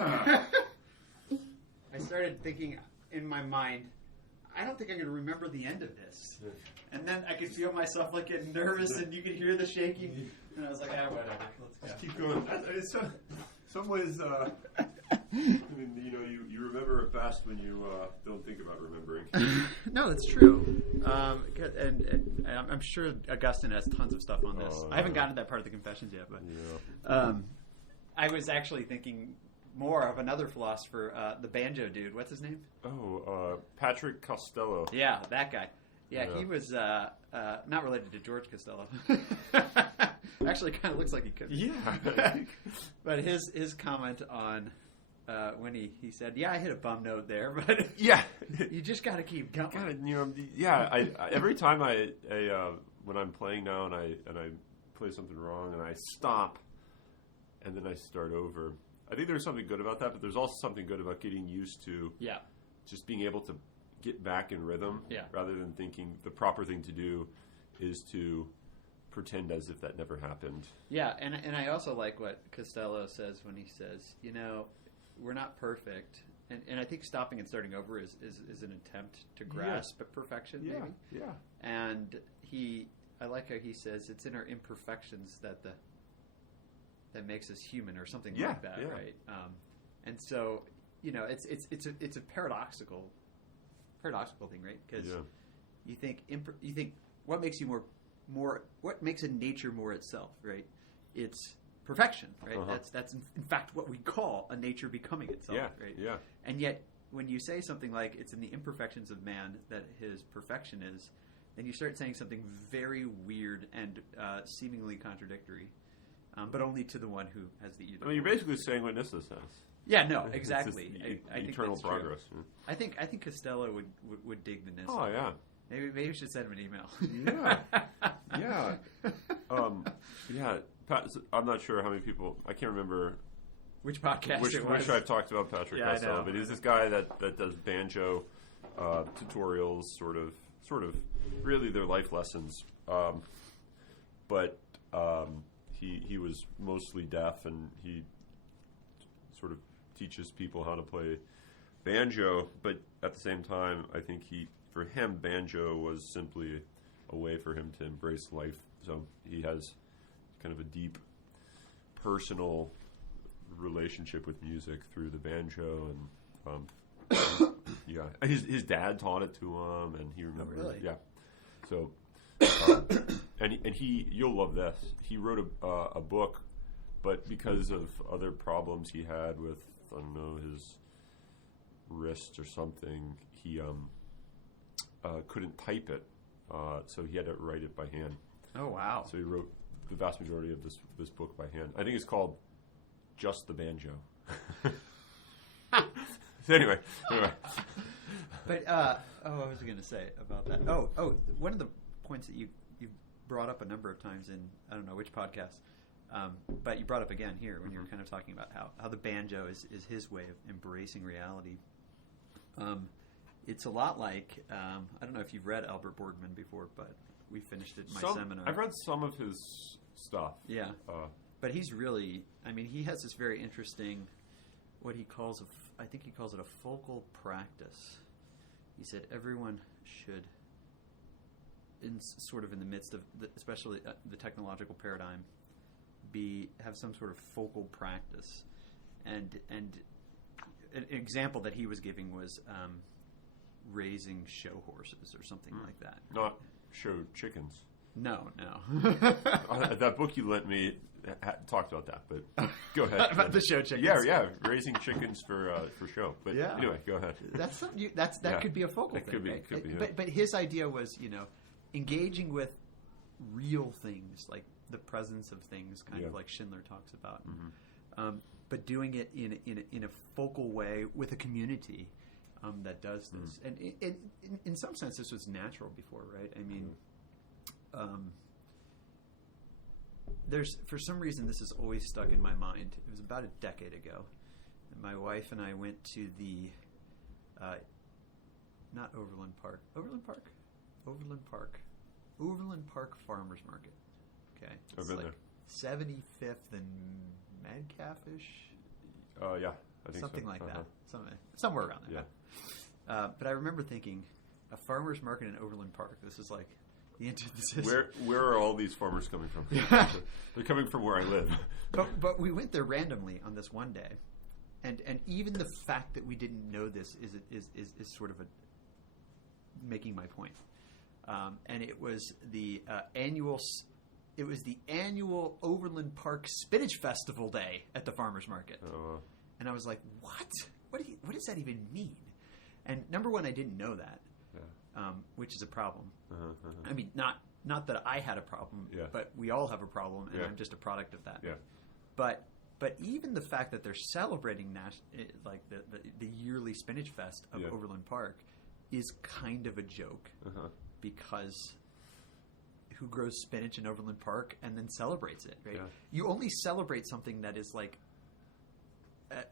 I started thinking in my mind, I don't think I'm going to remember the end of this. And then I could feel myself like getting nervous, and you could hear the shaking. And I was like, whatever, let's Just keep going. Some ways, I mean, you remember it best when you don't think about remembering. No, that's true. And I'm sure Augustine has tons of stuff on this. I haven't gotten to that part of the Confessions yet, but I was actually thinking more of another philosopher, the banjo dude. What's his name? Patrick Costello. Yeah, that guy. Yeah, he was not related to George Costello. Actually, kind of looks like he could be. Yeah. But his comment on when he said, "Yeah, I hit a bum note there, but yeah, you just got to keep going." I every time I when I'm playing now and I play something wrong and I stop and then I start over. I think there's something good about that, but there's also something good about getting used to just being able to get back in rhythm rather than thinking the proper thing to do is to pretend as if that never happened. Yeah, and I also like what Costello says when he says, we're not perfect. And I think stopping and starting over is an attempt to grasp perfection, maybe. Yeah. And I like how he says it's in our imperfections that makes us human, or something like that, right? And so, it's a paradoxical thing, right? Because you think what makes you what makes a nature more itself, right? It's perfection, right? That's in fact what we call a nature becoming itself, right? Yeah. And yet, when you say something like it's in the imperfections of man that his perfection is, then you start saying something very weird and seemingly contradictory. But only to the one who has the either. I mean, you're basically saying what Nyssa says. Yeah, no, exactly. I think eternal that's progress. True. I think Costello would dig the Nyssa. Oh yeah. Maybe we should send him an email. Yeah. I'm not sure how many people. I can't remember which podcast which I've talked about Patrick Costello, I know. But he's this guy that does banjo tutorials, sort of. Really, they're life lessons. But he was mostly deaf, and he sort of teaches people how to play banjo. But at the same time, I think for him, banjo was simply a way for him to embrace life. So he has kind of a deep personal relationship with music through the banjo, and his dad taught it to him, and he remembered. Oh, really? Yeah. So, and you'll love this. He wrote a book, but because of other problems he had with, I don't know, his wrist or something, he couldn't type it, so he had to write it by hand. Oh wow! So he wrote the vast majority of this book by hand. I think it's called Just the Banjo. So anyway. But what was I going to say about that? Oh, one of the points that you brought up a number of times in, I don't know which podcast, but you brought up again here when you were kind of talking about how the banjo is his way of embracing reality. It's a lot like, I don't know if you've read Albert Borgman before, but we finished it in my seminar. I've read some of his stuff. Yeah. But he's really, he has this very interesting, what he calls, I think he calls it a focal practice. He said everyone should, sort of in the midst of, especially the technological paradigm, have some sort of focal practice. And an example that he was giving was raising show horses or something like that. Not show chickens. No. That book you lent me talked about that, but go ahead. About the show chickens. Yeah, raising chickens for show. But anyway, go ahead. That's something that could be a focal thing. Could be, right? could be. But his idea was, engaging with real things, like the presence of things, kind of like Schindler talks about. Mm-hmm. But doing it in a focal way with a community that does this. And in some sense, this was natural before, right? I mean, there's, for some reason, this has always stuck in my mind. It was about a decade ago. And my wife and I went to the, not Overland Park. Overland Park Farmers Market. Okay. I've been there. 75th and Metcalf-ish? Yeah. I think something so. like that. Somewhere around there. Yeah. But I remember thinking, a farmer's market in Overland Park. This is like the antithesis. Where are all these farmers coming from? They're coming from where I live. But we went there randomly on this one day, and even the fact that we didn't know this is sort of making my point. And it was the annual Overland Park Spinach Festival Day at the farmers market. And I was like, what? What does that even mean? And number one, I didn't know that, which is a problem. I mean, not that I had a problem, but we all have a problem, and I'm just a product of that. Yeah. But even the fact that they're celebrating like the yearly Spinach Fest of Overland Park is kind of a joke, because who grows spinach in Overland Park and then celebrates it, right? Yeah. You only celebrate something that is like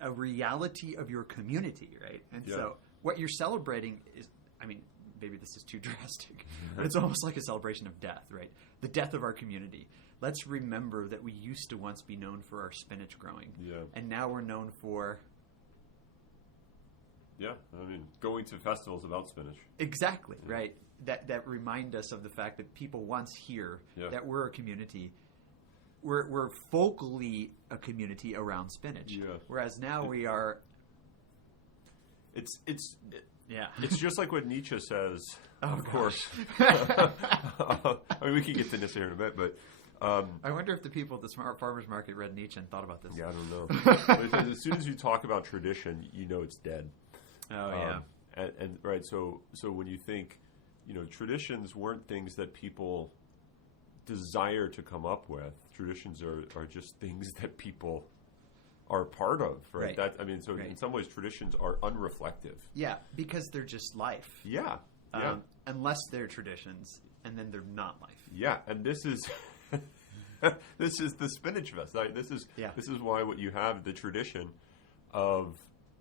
a reality of your community, right? And so what you're celebrating is, I mean, maybe this is too drastic, but it's almost like a celebration of death, right? The death of our community. Let's remember that we used to once be known for our spinach growing. Yeah. And now we're known for... Yeah, I mean, going to festivals about spinach. Exactly, right. That remind us of the fact that people once here, that we're a community... We're folkily a community around spinach. Yeah. Whereas now we are... It's just like what Nietzsche says, of course. I mean, we can get to Nyssa here in a bit, but... I wonder if the people at the Smart Farmers Market read Nietzsche and thought about this. Yeah, I don't know. As soon as you talk about tradition, you know it's dead. Oh, yeah. And right, so when you think, traditions weren't things that people desire to come up with. Traditions are just things that people are part of, right? In some ways, traditions are unreflective. Yeah, because they're just life. Yeah. Unless they're traditions, and then they're not life. Yeah, and this is this is the Spinach Fest. Right? This is why what you have the tradition of.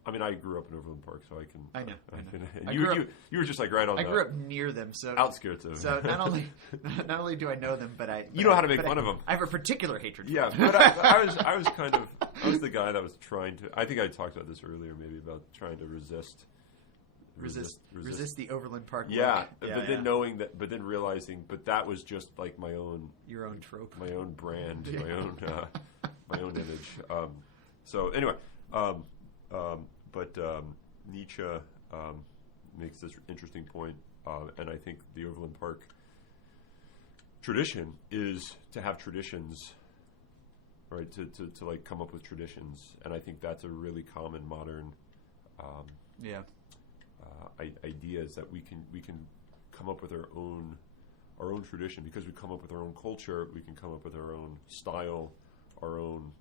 I mean, I grew up in Overland Park, so I can. I know. And you were just like right on. I grew up near them, so outskirts of. So not only do I know them, but you know how to make fun of them. I have a particular hatred. Yeah, but I was the guy that was trying to. I think I talked about this earlier, maybe about trying to resist the Overland Park. Yeah, then knowing that, but then realizing, but that was just like my own. Your own trope. My own brand. My own image. So anyway. But Nietzsche makes this interesting point, and I think the Overland Park tradition is to have traditions, right? To like come up with traditions, and I think that's a really common modern idea is that we can come up with our own tradition because we come up with our own culture. We can come up with our own style, our own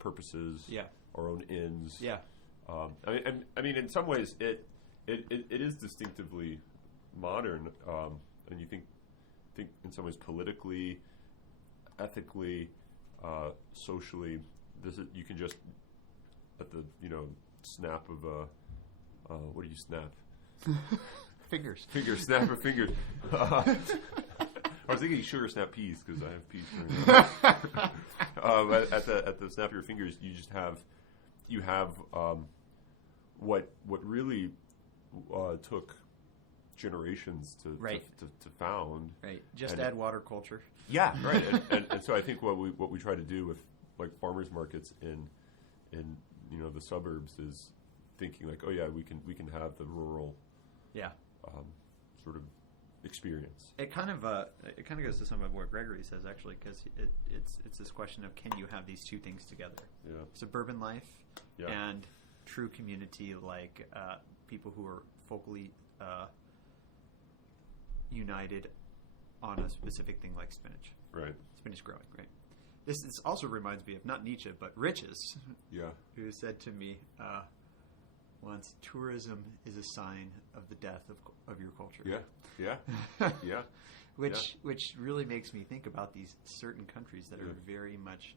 purposes, our own ends. Yeah. I mean, in some ways, it is distinctively modern, and you think in some ways politically, ethically, socially. You can just at the snap of what do you snap? Fingers. Snap of fingers. I was thinking sugar snap peas because I have peas. At the snap of your fingers, you have what really took generations to found. Right. Just add water culture. Yeah. Right. and so I think what we try to do with like farmers markets in the suburbs is thinking like, oh yeah, we can have the rural sort of experience. It kind of goes to some of what Gregory says actually, because it's this question of can you have these two things together? Yeah. Suburban life and true community, like people who are folkily united on a specific thing like spinach. Right. Spinach growing. Right. This also reminds me of not Nietzsche but Riches. Yeah. Who said to me once, "Tourism is a sign of the death of your culture." Yeah. Yeah. Which really makes me think about these certain countries that are very much,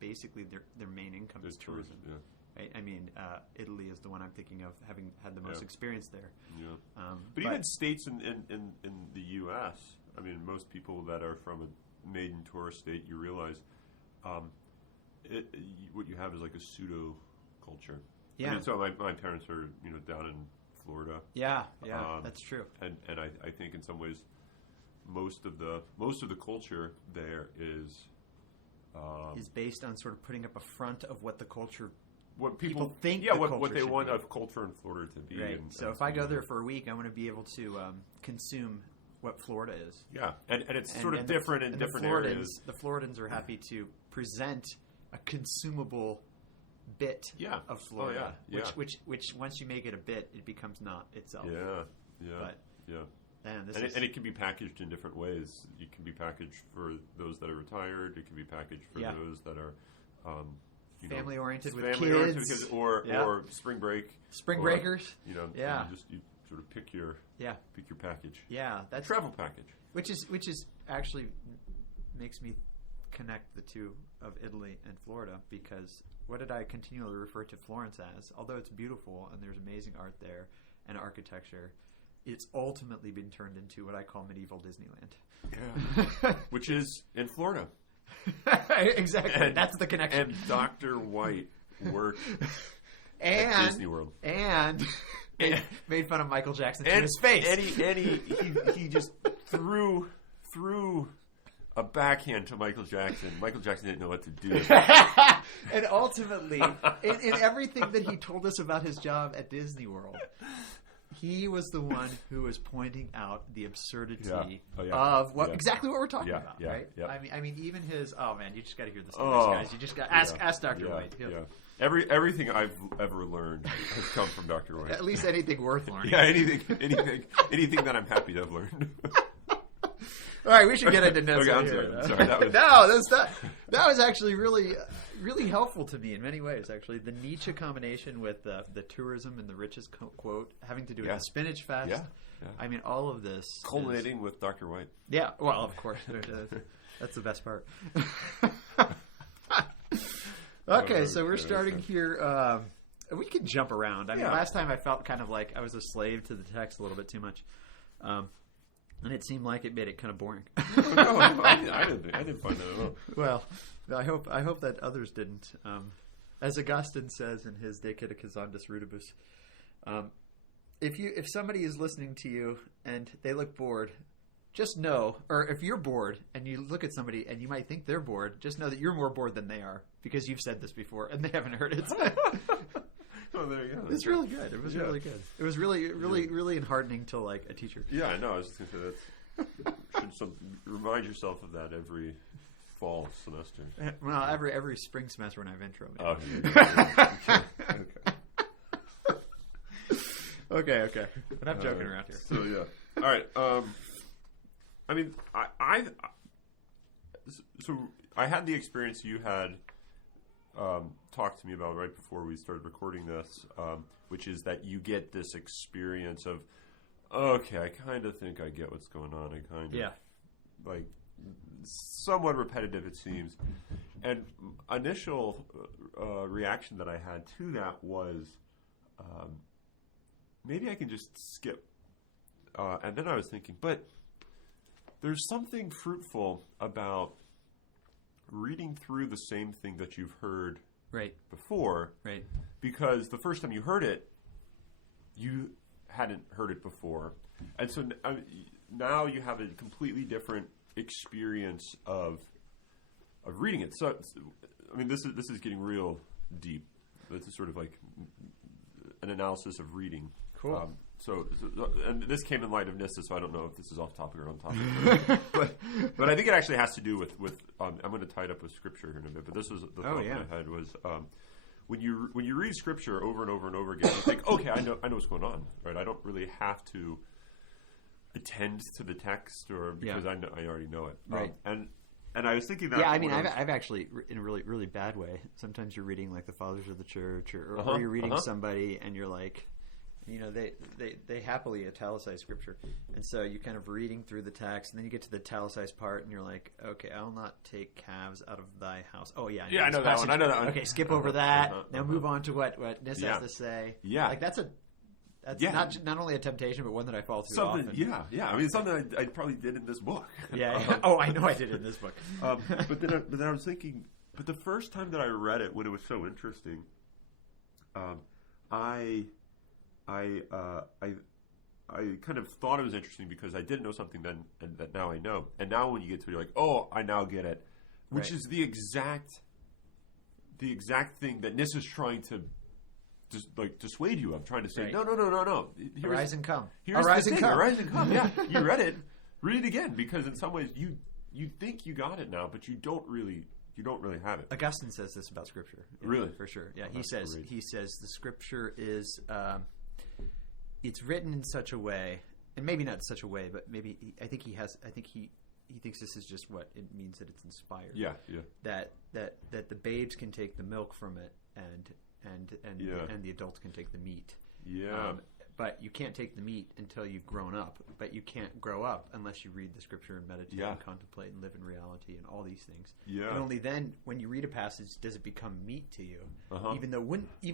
basically their main income is tourism. Yeah. Right? I mean, Italy is the one I'm thinking of, having had the most experience there. Yeah. But even states in the U.S., I mean, most people that are from a maiden tourist state, you realize what you have is like a pseudo culture. Yeah. I mean, so my parents are down in Florida. Yeah, that's true. And I think in some ways most of the culture there is based on sort of putting up a front of what the culture. What people think, what they want of culture in Florida to be. Right. So if I go there for a week, I'm going to be able to consume what Florida is. Yeah, and it's sort of different in different areas. The Floridans are happy to present a consumable bit of Florida, which once you make it a bit, it becomes not itself. And it can be packaged in different ways. It can be packaged for those that are retired. It can be packaged for those that are. Family oriented with kids, or spring break, breakers. You sort of pick your package. Yeah, that's travel package. Which is actually makes me connect the two of Italy and Florida, because what did I continually refer to Florence as? Although it's beautiful and there's amazing art there and architecture, it's ultimately been turned into what I call medieval Disneyland. Yeah, which is in Florida. Exactly. That's the connection. And Dr. White worked at Disney World. And made fun of Michael Jackson to his face. And he just threw a backhand to Michael Jackson. Michael Jackson didn't know what to do. And ultimately, in everything that he told us about his job at Disney World, he was the one who was pointing out the absurdity of exactly what we're talking about, right? Yeah. I mean, even his. Oh man, you just got to hear the stories, guys. You just got ask Dr. White. Yeah. Everything I've ever learned has come from Dr. White. At least anything worth learning. Yeah, anything that I'm happy to have learned. All right, we should get into Nyssa. I'm sorry. That was actually really, really helpful to me in many ways. Actually, the Nietzsche combination with the tourism and the riches quote having to do with the spinach fest. Yeah. I mean, all of this culminating with Dr. White. Yeah. Well, of course, that's the best part. Okay, so we're starting here. We can jump around. I mean, last time I felt kind of like I was a slave to the text a little bit too much. And it seemed like it made it kind of boring. No, I didn't find that at all. Well, I hope that others didn't. As Augustine says in his De Catechizandis Rudibus, if somebody is listening to you and they look bored, just know, or if you're bored and you look at somebody and you might think they're bored, just know that you're more bored than they are, because you've said this before and they haven't heard it. Oh, there you go. It's really good. It was really good. It was really enheartening to like a teacher. Yeah, I know. I was just going to say that. Remind yourself of that every fall semester. Well, every spring semester when I have intro. Okay. But I'm joking around here. So yeah. All right. I mean, I had the experience you had. Talked to me about right before we started recording this, which is that you get this experience of, okay, I kind of think I get what's going on. I kind of, like, somewhat repetitive it seems. And initial reaction that I had to that was, maybe I can just skip. And then I was thinking, but there's something fruitful about reading through the same thing that you've heard before, because the first time you heard it, you hadn't heard it before, and so now you have a completely different experience of reading it. So, I mean, this is getting real deep. This is sort of like an analysis of reading. Cool. And this came in light of Nyssa, so I don't know if this is off topic or on topic. but I think it actually has to do with I'm going to tie it up with Scripture here in a bit. But this was the thought in my head was when you read Scripture over and over and over again, you think, okay, I know what's going on, right? I don't really have to attend to the text, or because I already know it, right? And I was thinking that. Yeah, I mean, I've actually, in a really, really bad way, sometimes you're reading like the Fathers of the Church, or you're reading somebody, and you're like, you know, they happily italicize Scripture, and so you're kind of reading through the text, and then you get to the italicized part, and you're like, okay, I'll not take calves out of thy house. Oh yeah, I know that one. I know that one. Okay, skip over that. Now move on to what Nyssa has to say. Yeah, like that's not only a temptation, but one that I fall through often. Yeah. I mean, something I probably did in this book. Yeah. Oh, I know I did it in this book. But then I was thinking, but the first time that I read it, when it was so interesting, I kind of thought it was interesting because I didn't know something then, and that now I know. And now when you get to it, you're like, oh, I now get it, which is the exact thing that Nyssa is trying to dissuade you of, trying to say, no. Arise and come. Arise and come. Yeah, you read it. Read it again, because in some ways you think you got it now, but you don't really have it. Augustine says this about Scripture. Really? For sure. Yeah, he says the Scripture is it's written in such a way, and maybe not such a way, but maybe I think he thinks this is just what it means, that it's inspired. Yeah. That the babes can take the milk from it, and the adults can take the meat. Yeah. But you can't take the meat until you've grown up. But you can't grow up unless you read the Scripture and meditate and contemplate and live in reality and all these things. Yeah. And only then, when you read a passage, does it become meat to you. Uh-huh. Even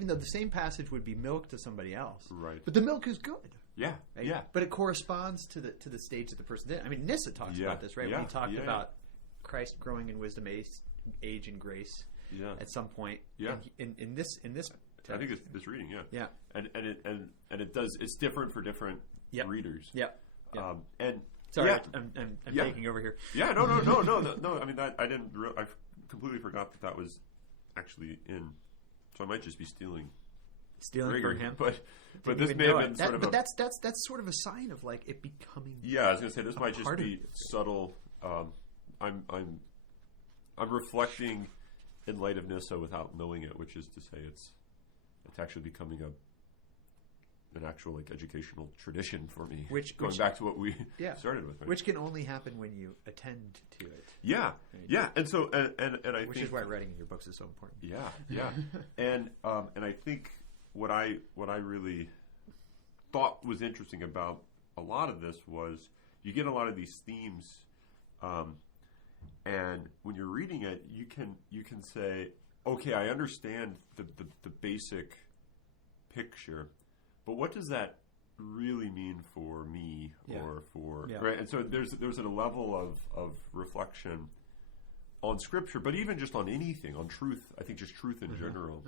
though the same passage would be milk to somebody else. Right. But the milk is good. Yeah. Right? Yeah. But it corresponds to the stage that the person did. I mean, Nyssa talks about this, right? Yeah. When he talked about Christ growing in wisdom, age, and grace. Yeah. At some point. Yeah. In this. I think it's this reading, yeah, and it does. It's different for different readers. Yeah, and sorry, I'm taking over here. Yeah, no. I mean, I didn't. I completely forgot that was actually in. So I might just be stealing Gregory, from him, but this may have been sort of. But that's sort of a sign of like it becoming. Yeah, I was going to say this might just be subtle. I'm reflecting in light of Nyssa without knowing it, which is to say it's actually becoming an actual like educational tradition for me. Going back to what we started with, right? Which can only happen when you attend to it. Yeah, right? Yeah, and so and I which think, is why writing in your books is so important. Yeah, and I think what I really thought was interesting about a lot of this was you get a lot of these themes, and when you're reading it, you can say, okay, I understand the basic picture, but what does that really mean for me or for right? And so there's a level of reflection on Scripture, but even just on anything, on truth. I think just truth in general.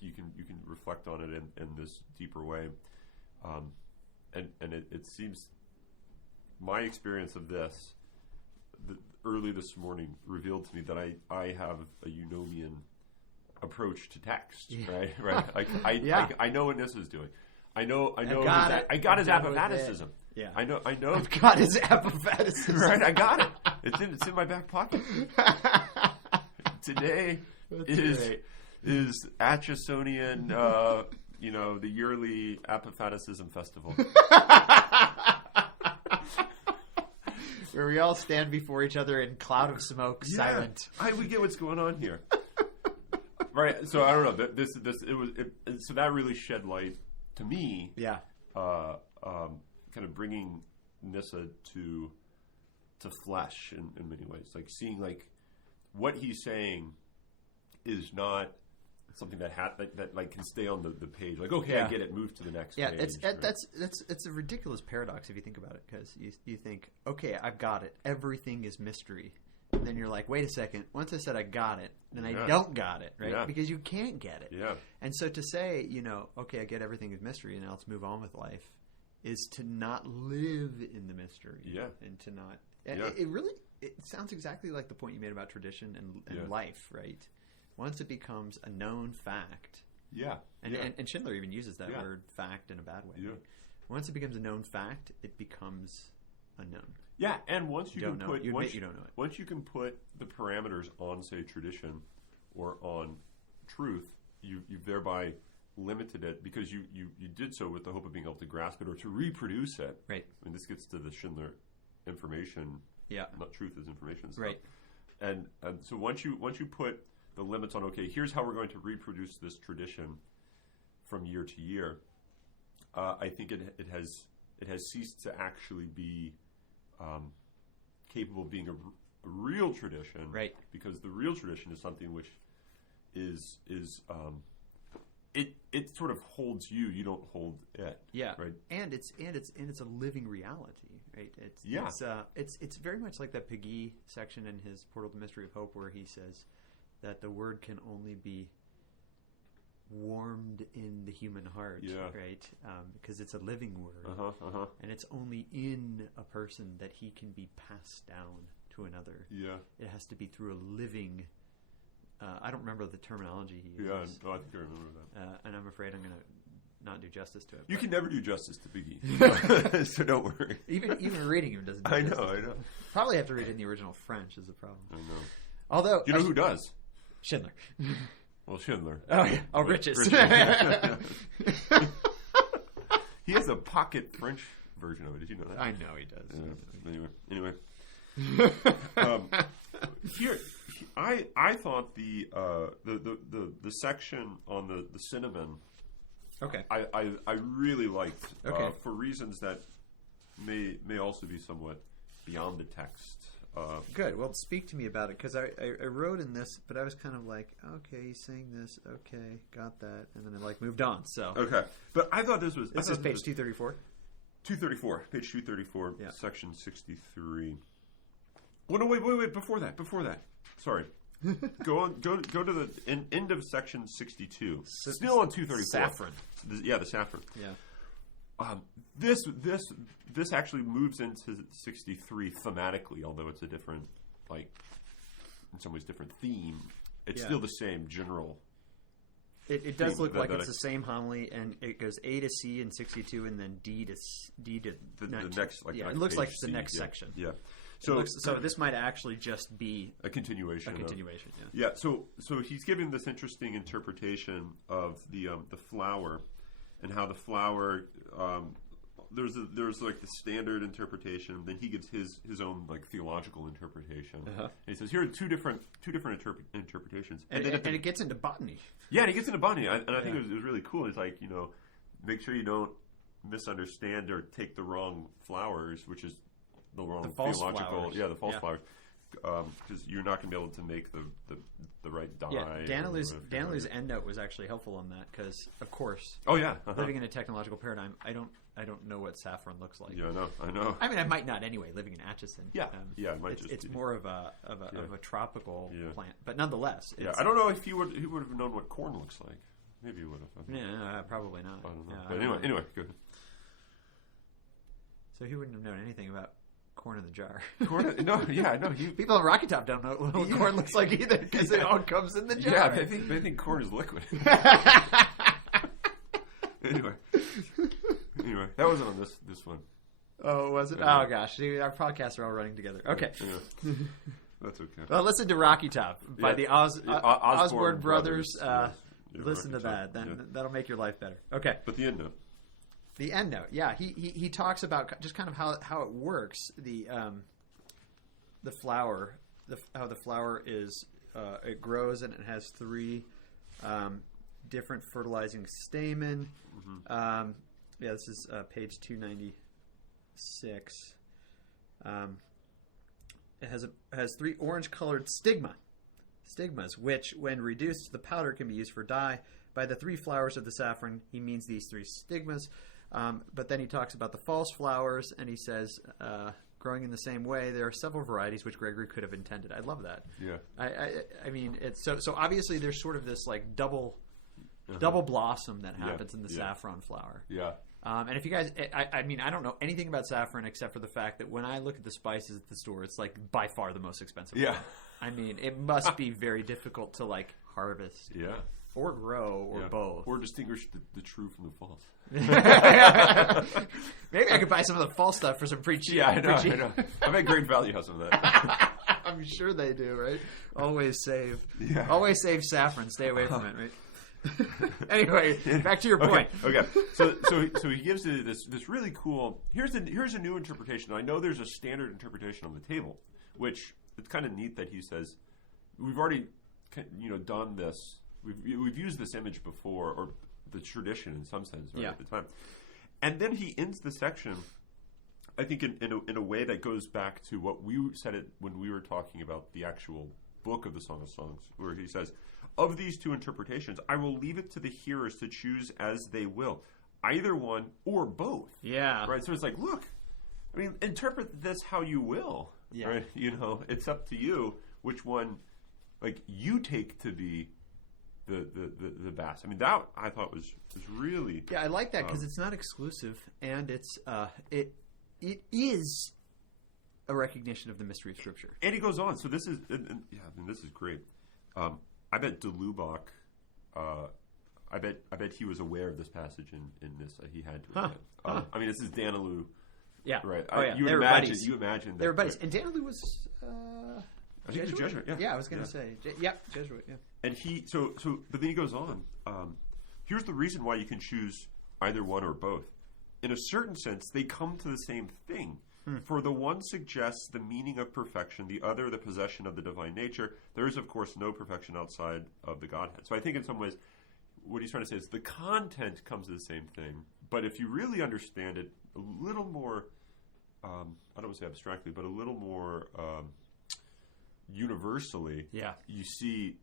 You can reflect on it in this deeper way, and it seems my experience of this early this morning revealed to me that I have a Eunomian approach to text, right? Like I know what Nyssa is doing. I know. I got his apophaticism. Yeah, I know. I've got his apophaticism. Right, I got it. It's in my back pocket. Today is Atchisonian, the yearly apophaticism festival. Where we all stand before each other in cloud of smoke, silent. We get what's going on here. Right, so I don't know. So that really shed light to me. Yeah. Kind of bringing Nyssa to flesh in many ways, like seeing like what he's saying is not something that like can stay on the page. Like, okay, I get it. Move to the next page. It's a ridiculous paradox if you think about it, because you think, okay, I've got it. Everything is mystery. Then you're like, wait a second. Once I said I got it, then I don't got it, right? Yeah. Because you can't get it. Yeah. And so to say, okay, I get everything is mystery, and now let's move on with life, is to not live in the mystery. Yeah. And to not. Yeah. It sounds exactly like the point you made about tradition and life, right? Once it becomes a known fact. Yeah. And Schindler even uses that word fact in a bad way. Yeah. Right? Once it becomes a known fact, it becomes unknown. Yeah, and once you can put you don't know it. Once you can put the parameters on, say, tradition or on truth, you've thereby limited it, because you did so with the hope of being able to grasp it or to reproduce it. Right. I mean, this gets to the Schindler information. Yeah. Not truth is information stuff. Right. And so once you put the limits on, okay, here's how we're going to reproduce this tradition from year to year, I think it has ceased to actually be capable of being a real tradition, right? Because the real tradition is something which is it sort of holds you. You don't hold it. Yeah, right. And it's a living reality, right? It's very much like that Peggy section in his Portal to the Mystery of Hope, where he says that the Word can only be warmed in the human heart, right? Because it's a living word, and it's only in a person that he can be passed down to another. Yeah, it has to be through a living. I don't remember the terminology he uses. Yeah, I think I remember that. And I'm afraid I'm going to not do justice to it. You can never do justice to Biggie, so don't worry. Even reading him doesn't. I know. Probably have to read it in the original French is the problem. I know. Although you know who does? Schindler. Well, Schindler. Oh, Riches. He has a pocket French version of it. Did you know that? I know he does. Anyway. Here, I thought the section on the cinnamon. Okay. I really liked okay. For reasons that may also be somewhat beyond the text. Good. Well, speak to me about it because I wrote in this, but I was kind of like, okay, he's saying this. Okay, got that, and then I moved on. So okay, but I thought this was page 234. 234, page 234, section 63. Well, no, wait. Before that. Sorry. Go to the end of section 62. Still on 234. Saffron. The saffron. Yeah. This actually moves into 63 thematically, although it's a different, in some ways, different theme. It's still the same general. It does look like it's the same homily, and it goes A to C in 62, and then D to the next. It looks like it's the next section. Yeah. So this might actually just be a continuation. Yeah. So he's giving this interesting interpretation of the flower, and how the flower. There's the standard interpretation. Then he gives his own theological interpretation. And he says here are two different interpretations. And it gets into botany. Yeah, and he gets into botany, and I think it was really cool. It's make sure you don't misunderstand or take the wrong flowers, which is the wrong theological. Flowers. Yeah, the false flowers. Because you're not going to be able to make the right dye. Yeah, Daniel's endnote was actually helpful on that because, of course, living in a technological paradigm, I don't know what saffron looks like. Yeah, I know. I mean, I might not anyway. Living in Atchison, it might it's more of a tropical plant, but nonetheless, I don't know if he would have known what corn looks like. Maybe he would have. Yeah, probably not. I don't know. But anyway, go ahead. So he wouldn't have known anything about corn in the jar. People on Rocky Top don't know what corn looks like either because it all comes in the jar. Yeah, they think corn is liquid. Anyway, that wasn't on this one. Oh, was it? Oh gosh, see, our podcasts are all running together. Okay, that's okay. Well, listen to Rocky Top by the Osborne Brothers. Listen to that. That'll make your life better. Okay, but the end note. The end note, he talks about just kind of how it works. The flower, how the flower is it grows and it has three different fertilizing stamen. Mm-hmm. This is page 296. It has three orange colored stigmas, which when reduced to the powder can be used for dye. By the three flowers of the saffron, he means these three stigmas. But then he talks about the false flowers, and he says, growing in the same way, there are several varieties which Gregory could have intended. I love that. Yeah. I mean, it's so obviously there's sort of this double blossom that happens in the saffron flower. Yeah. And if you guys, I mean, I don't know anything about saffron except for the fact that when I look at the spices at the store, it's by far the most expensive. Yeah. One. I mean, it must be very difficult to harvest. Yeah. Or grow, or both. Or distinguish the true from the false. Maybe I could buy some of the false stuff for some pretty cheap. Yeah, I know. I bet Great Value has some of that. I'm sure they do, right? Always save. Yeah. Always save saffron. Stay away from it, right? Anyway, back to your point. Okay. So he gives it this really cool. Here's a new interpretation. I know there's a standard interpretation on the table, which it's kind of neat that he says we've already done this. We've used this image before, or the tradition in some sense, right, at the time. And then he ends the section, I think, in a way that goes back to what we said it when we were talking about the actual book of the Song of Songs, where he says, of these two interpretations, I will leave it to the hearers to choose as they will, either one or both. Yeah. Right? So it's look, I mean, interpret this how you will. Yeah. Right? It's up to you which one, you take to be the bass. I mean, that I thought was really I like that because it's not exclusive, and it is a recognition of the mystery of Scripture. And he goes on. So this is this is great. I bet de Lubac. I bet he was aware of this passage in Nyssa. He had to. I mean, this is Danilou. Yeah. Right. You imagine. You imagine. They were buddies, and Danilou was. I think he was Jesuit. Yeah, I was going to say. Jesuit. Yeah. And he but then he goes on. Here's the reason why you can choose either one or both. In a certain sense, they come to the same thing. For the one suggests the meaning of perfection, the other the possession of the divine nature. There is, of course, no perfection outside of the Godhead. So I think in some ways, what he's trying to say is the content comes to the same thing. But if you really understand it a little more, I don't want to say abstractly, but a little more universally, you see.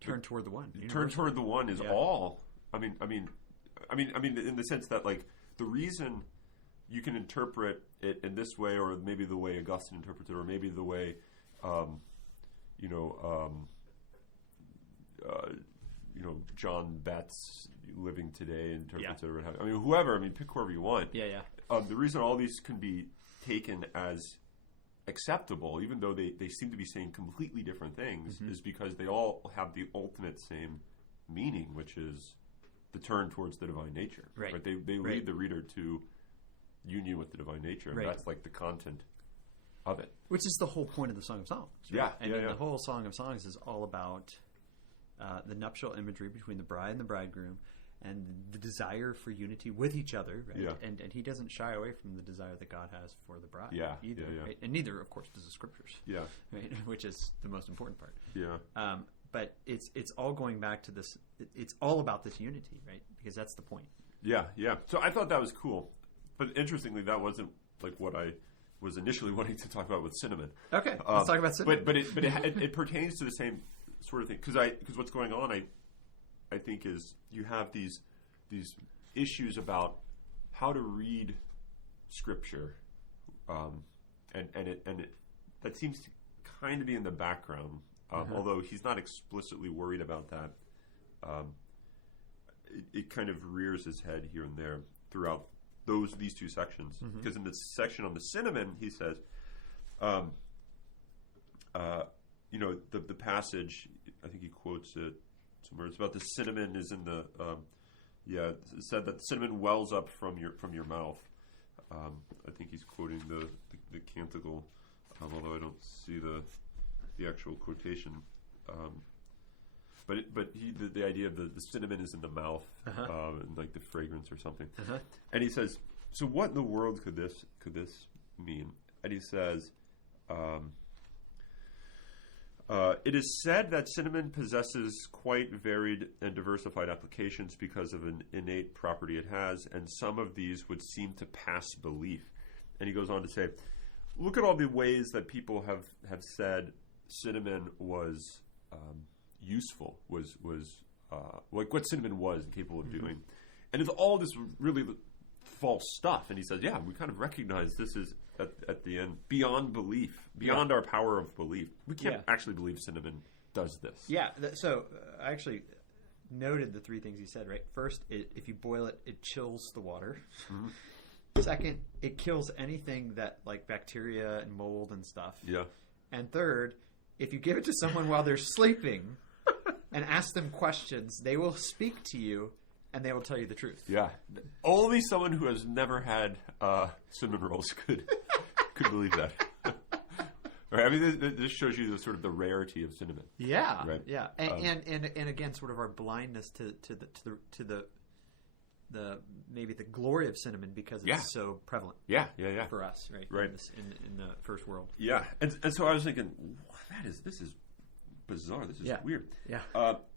Turn toward the one. Turn toward the one is all. I mean, in the sense that like the reason you can interpret it in this way, or maybe the way Augustine interprets it, or maybe the way, John Betts living today interprets it, or what have you. I mean, whoever. I mean, pick whoever you want. The reason all these can be taken as acceptable, even though they seem to be saying completely different things, is because they all have the ultimate same meaning, which is the turn towards the divine nature. Right? They lead the reader to union with the divine nature, and that's like the content of it. Which is the whole point of the Song of Songs. Right? The whole Song of Songs is all about the nuptial imagery between the bride and the bridegroom, and the desire for unity with each other, right? And he doesn't shy away from the desire that God has for the bride either. Right? And neither, of course, does the Scriptures. Right? Which is the most important part. But it's all going back to this. It's all about this unity, right? Because that's the point. So I thought that was cool, but interestingly, that wasn't like what I was initially wanting to talk about with cinnamon. Okay, let's talk about cinnamon. But it pertains to the same sort of thing, because what's going on, I think, is you have these issues about how to read Scripture, and it that seems to kind of be in the background, although he's not explicitly worried about that. It kind of rears its head here and there throughout these two sections, because in the section on the cinnamon, he says, the passage, I think he quotes it somewhere. It's about the cinnamon is in the it said that cinnamon wells up from your mouth. I think he's quoting the canticle, although I don't see the actual quotation. But the idea of the cinnamon is in the mouth, and like the fragrance or something. And he says, so what in the world could this mean? And he says, it is said that cinnamon possesses quite varied and diversified applications because of an innate property it has, and some of these would seem to pass belief. And he goes on to say, look at all the ways that people have said cinnamon was useful, was like what cinnamon was capable of doing. And it's all this really false stuff. And he says, we kind of recognize this is at the end beyond belief, beyond our power of belief. We can't actually believe cinnamon does this. So I actually noted the three things he said, right? First, if you boil it, it chills the water. Second, it kills anything that like bacteria and mold and stuff. And third, if you give it to someone while they're sleeping and ask them questions, they will speak to you and they will tell you the truth. Only someone who has never had cinnamon rolls could believe that. Right? I mean, this shows you the rarity of cinnamon. Right? And again, sort of our blindness to the maybe the glory of cinnamon because it's so prevalent. For us, right? In the first world. And so I was thinking, this is bizarre. This is weird.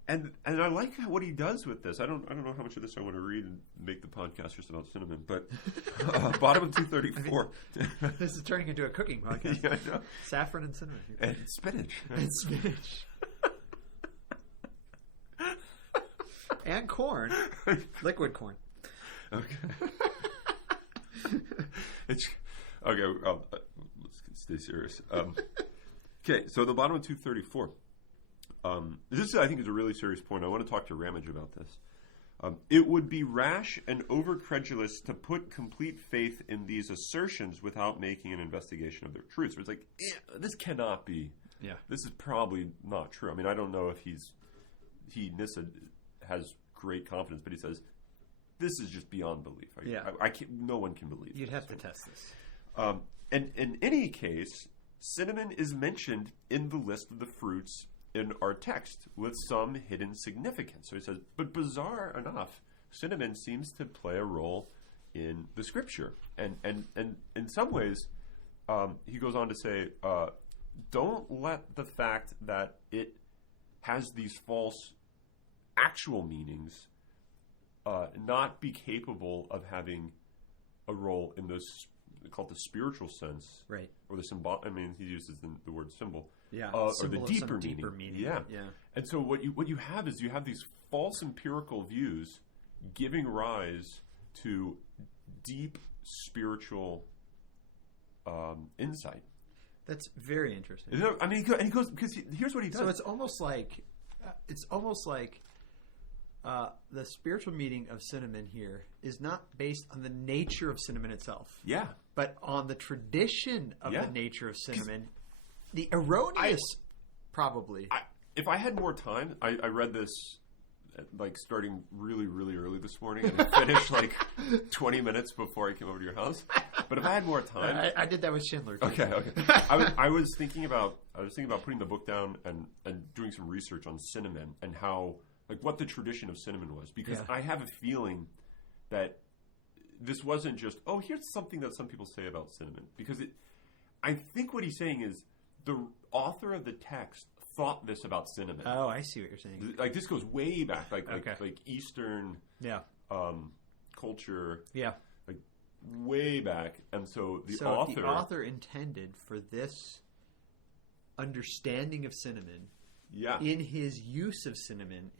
And I like what he does with this. I don't know how much of this I want to read and make the podcast just about cinnamon, but bottom of 234. This is turning into a cooking podcast. I know. Saffron and cinnamon. And spinach. And corn. Liquid corn. Okay. Let's stay serious. Okay, so the bottom of 234. this, I think, is a really serious point. I want to talk to Ramage about this. It would be rash and overcredulous to put complete faith in these assertions without making an investigation of their truths. So it's like, this cannot be. Yeah. This is probably not true. I mean, I don't know if Nyssa has great confidence, but he says, this is just beyond belief. I can't, no one can believe You'd this. have to test this. And in any case, cinnamon is mentioned in the list of the fruits in our text with some hidden significance. So he says, but bizarre enough, cinnamon seems to play a role in the scripture. And in some ways, he goes on to say, don't let the fact that it has these false actual meanings not be capable of having a role in this, called the spiritual sense, right? Or the symbol. I mean, he uses the word symbol, or the deeper meaning. Yeah. Yeah. And so what you have is you have these false empirical views giving rise to deep spiritual insight. That's very interesting. I mean, and he goes because here's what he does. So it's almost like the spiritual meaning of cinnamon here is not based on the nature of cinnamon itself. Yeah. But on the tradition of the nature of cinnamon. The erroneous, probably. If I had more time, I read this like starting really, really early this morning and I finished like 20 minutes before I came over to your house. But if I had more time... I did that with Schindler, too. Okay. I was thinking about putting the book down and doing some research on cinnamon and how... like what the tradition of cinnamon was, because I have a feeling that this wasn't just, here's something that some people say about cinnamon. Because I think what he's saying is the author of the text thought this about cinnamon. Oh, I see what you're saying. Like this goes way back, like Eastern culture. Yeah. Like way back. And so the author intended for this understanding of cinnamon. Yeah. In his use of cinnamon,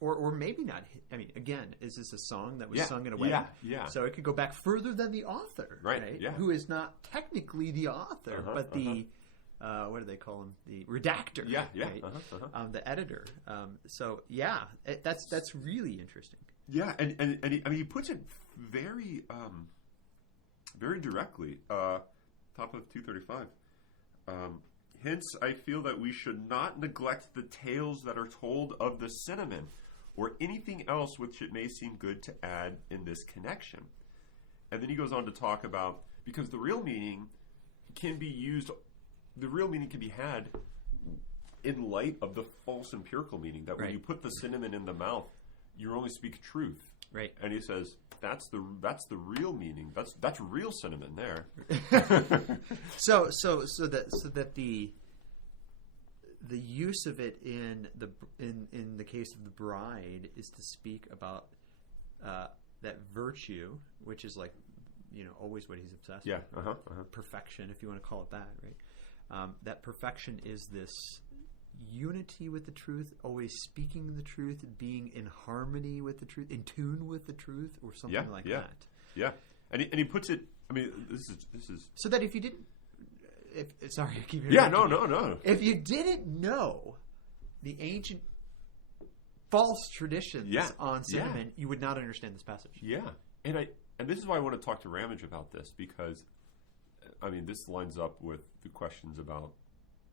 or maybe not. I mean, again, is this a song that was sung in a wedding? Yeah. So it could go back further than the author, right? Yeah. Who is not technically the author, but the what do they call him? The redactor. Yeah. Right? The editor. That's really interesting. Yeah, and he puts it very very directly. Top of 235. Hence, I feel that we should not neglect the tales that are told of the cinnamon or anything else which it may seem good to add in this connection. And then he goes on to talk about, because the real meaning can be had in light of the false empirical meaning, that when you put the cinnamon in the mouth, you only speak truth. Right. And he says, that's the real meaning. That's real cinnamon there. so that the use of it in the case of the bride is to speak about that virtue, which is like always what he's obsessed with. Perfection, if you want to call it that, right? That perfection is this unity with the truth, always speaking the truth, being in harmony with the truth, in tune with the truth, or something like that. Yeah, and he puts it. I mean, this is so that if you didn't, sorry, I keep no. If you didn't know the ancient false traditions on cinnamon, you would not understand this passage. Yeah, and this is why I want to talk to Ramage about this, because I mean, this lines up with the questions about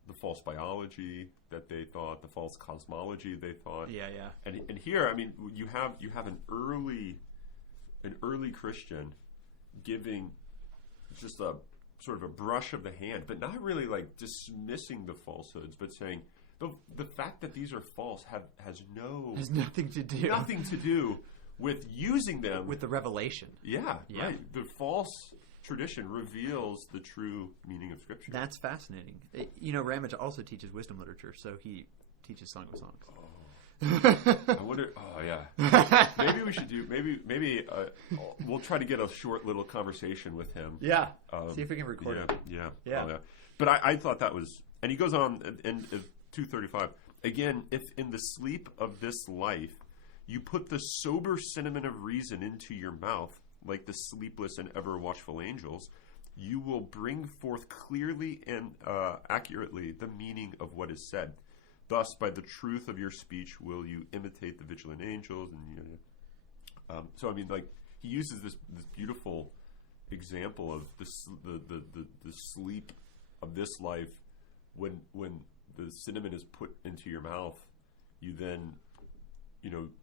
the false biology that they thought, the false cosmology they thought. Yeah. And here, I mean, you have an early Christian giving just a sort of a brush of the hand, but not really like dismissing the falsehoods, but saying the fact that these are false has nothing to do with using them with the revelation. Yeah. Right. The false tradition reveals the true meaning of Scripture. That's fascinating. Ramage also teaches wisdom literature, so he teaches Song of Songs. I wonder. Oh yeah. Maybe we should do. Maybe we'll try to get a short little conversation with him. Yeah. See if we can record it. Yeah. Oh, yeah. But I thought that was. And he goes on in 235 again. If in the sleep of this life you put the sober cinnamon of reason into your mouth, like the sleepless and ever watchful angels, you will bring forth clearly and accurately the meaning of what is said. Thus, by the truth of your speech, will you imitate the vigilant angels? And so, I mean, like he uses this beautiful example of the sleep of this life. When the cinnamon is put into your mouth, you then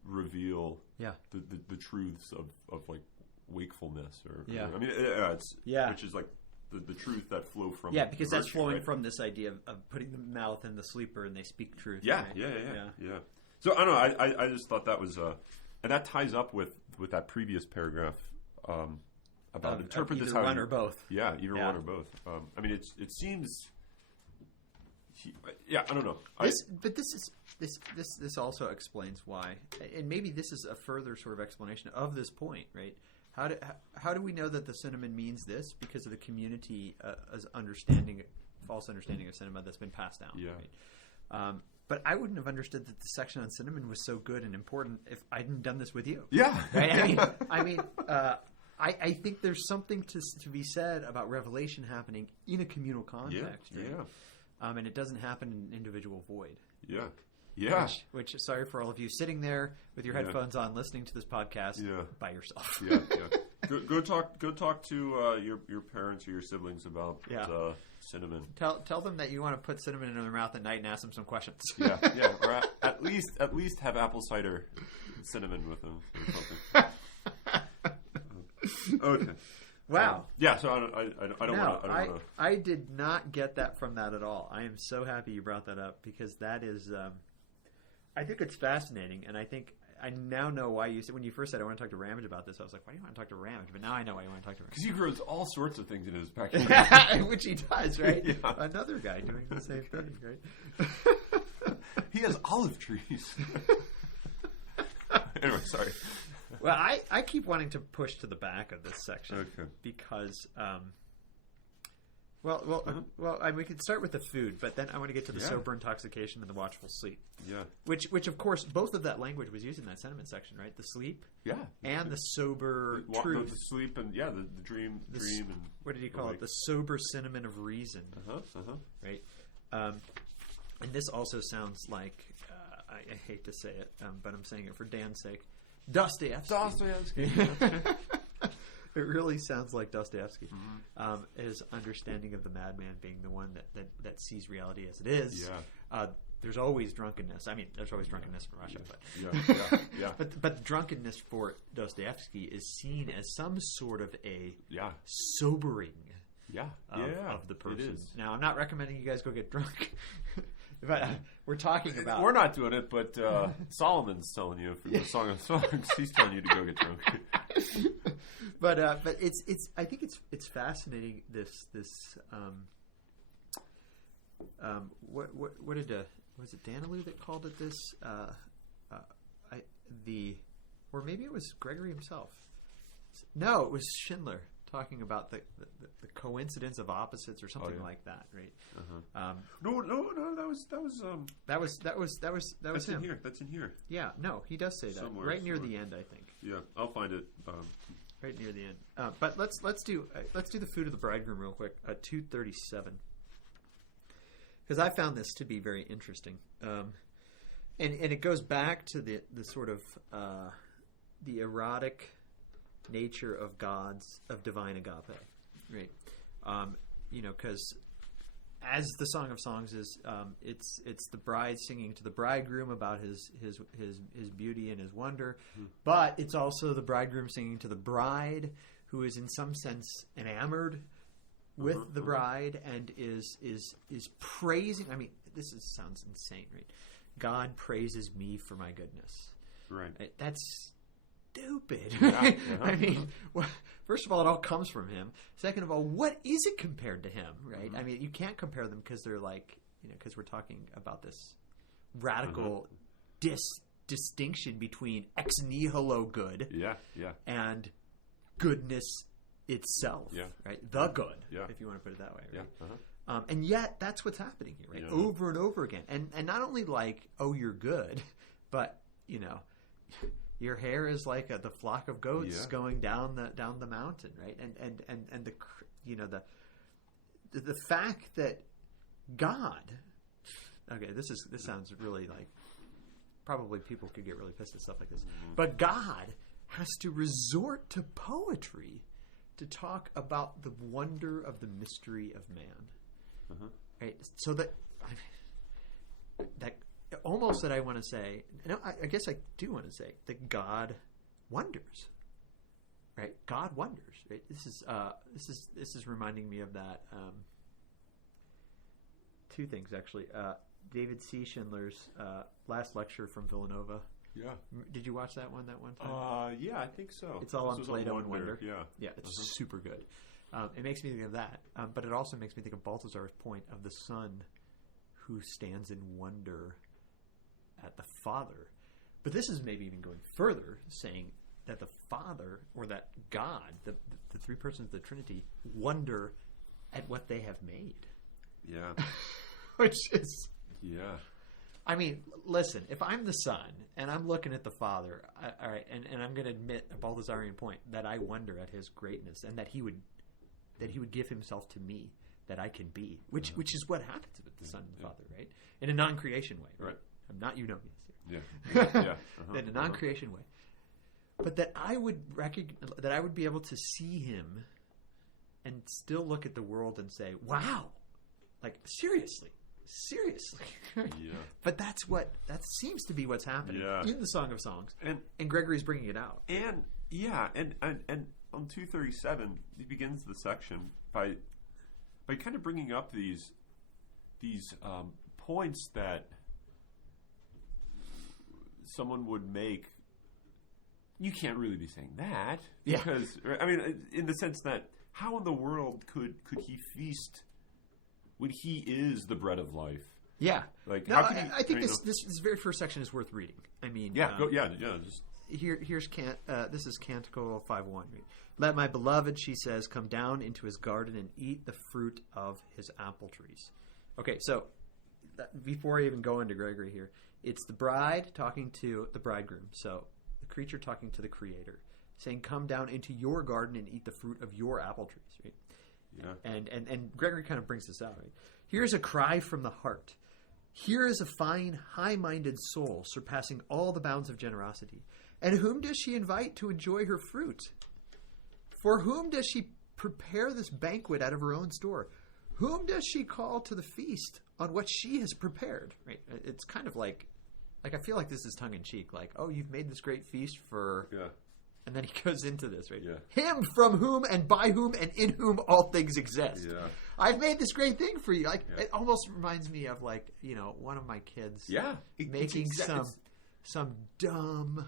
reveal the truths of like wakefulness or I mean it's which is like the truth that flow from because that's flowing from this idea of putting the mouth in the sleeper and they speak truth. Yeah. So I don't know. I just thought that was and that ties up with that previous paragraph about interpret this how one or both. Yeah, either one or both. I mean it seems. I don't know. This also explains why, and maybe this is a further sort of explanation of this point, right? How do we know that the cinnamon means this? Because of the community false understanding of cinema that's been passed down. Yeah. Right? But I wouldn't have understood that the section on cinnamon was so good and important if I hadn't done this with you. Yeah. Right? I think there's something to be said about revelation happening in a communal context. Yeah. Right? Yeah. And it doesn't happen in individual void. Yeah. Yeah. Which sorry for all of you sitting there with your headphones on listening to this podcast by yourself. Yeah. Go talk to your parents or your siblings about cinnamon. Tell them that you want to put cinnamon in their mouth at night and ask them some questions. Yeah. Or at least have apple cider cinnamon with them or something. Okay. Wow. So I don't want to. I did not get that from that at all. I am so happy you brought that up because that is, I think it's fascinating, and I think I now know why you said when you first said I want to talk to Ramage about this. I was like, why do you want to talk to Ramage? But now I know why you want to talk to Ramage because he grows all sorts of things in his backyard, which he does, right? Another guy doing the same thing, right? He has olive trees. Anyway, sorry. Well, I keep wanting to push to the back of this section because, we could start with the food, but then I want to get to the sober intoxication and the watchful sleep. Yeah. Which of course, both of that language was used in that sentiment section, right? The sleep. Yeah. And the sober truth. The sleep and the dream and what did he call it? The sober cinnamon of reason. Right. And this also sounds like I hate to say it, but I'm saying it for Dan's sake. Dostoevsky. It really sounds like Dostoevsky. His understanding of the madman being the one that sees reality as it is. Yeah. There's always drunkenness. I mean, there's always drunkenness in Russia, but but drunkenness for Dostoevsky is seen as some sort of a sobering of the person. It is. Now, I'm not recommending you guys go get drunk. But we're talking about... We're not doing it, but Solomon's telling you from the Song of Songs. He's telling you to go get drunk. But it's I think it's fascinating. What did was it Danielou that called it this? Or maybe it was Gregory himself. No, it was Schindler. Talking about the coincidence of opposites or something like that, right? No, that was him. That's in here. Yeah, no, he does say that somewhere. Near the end, I think. Yeah, I'll find it. Right near the end. But let's do the food of the bridegroom real quick. 237, because I found this to be very interesting, and it goes back to the sort of the erotic nature of divine agape, right? Because as the Song of Songs is, it's the bride singing to the bridegroom about his beauty and his wonder, but it's also the bridegroom singing to the bride, who is in some sense enamored with the bride and is praising. I mean, sounds insane, right? God praises me for my goodness, right? That's stupid. I mean, first of all, it all comes from him. Second of all, what is it compared to him, right? I mean, you can't compare them because they're like, because we're talking about this radical distinction between ex nihilo good and goodness itself, right? The good, if you want to put it that way, right? And yet, that's what's happening here, right? Over and over again. And not only like, oh, you're good, but, your hair is like the flock of goats going down the mountain, right? And the fact that God Okay, this sounds really like probably people could get really pissed at stuff like this. But God has to resort to poetry to talk about the wonder of the mystery of man. Right? So that almost that I want to say, no, I guess I do want to say that God wonders. Right? God wonders. Right? This is reminding me of that. Two things actually. David C. Schindler's last lecture from Villanova. Yeah. Did you watch that one time? Yeah, I think so. It's all on Plato and Wonder. Yeah, it's super good. It makes me think of that, but it also makes me think of Balthazar's point of the son who stands in wonder at the Father. But this is maybe even going further, saying that the Father, or that God, the three persons of the Trinity, wonder at what they have made. Yeah. Which is... Yeah. I mean, listen, if I'm the son and I'm looking at the Father, all right, and I'm going to admit a Balthazarian point that I wonder at his greatness and that he would give himself to me that I can be, which is what happens with the Son and the Father, right? In a non-creation way, right? I'm not you know me. Yeah. In a non-creation way. But that I would that I would be able to see him and still look at the world and say, "Wow." Like seriously. Yeah. But that seems to be what's happening in the Song of Songs. And Gregory's bringing it out. And on 237 he begins the section by kind of bringing up these points that someone would make. You can't really be saying that because I mean, in the sense that how in the world could he feast when he is the bread of life? Yeah, like no, I think this very first section is worth reading. I mean, here's this is Canticle 5:1. Let my beloved, she says, come down into his garden and eat the fruit of his apple trees. Okay, so before I even go into Gregory here, it's the bride talking to the bridegroom. So the creature talking to the Creator, saying, "Come down into your garden and eat the fruit of your apple trees." Right? Yeah. And Gregory kind of brings this out. Right? Here's a cry from the heart. Here is a fine, high-minded soul surpassing all the bounds of generosity. And whom does she invite to enjoy her fruit? For whom does she prepare this banquet out of her own store? Whom does she call to the feast on what she has prepared? Right? It's kind of like I feel like this is tongue-in-cheek. Like, oh, you've made this great feast for... Yeah. And then he goes into this, right? Yeah. Him from whom and by whom and in whom all things exist. Yeah. I've made this great thing for you. Like it almost reminds me of like, one of my kids making some dumb,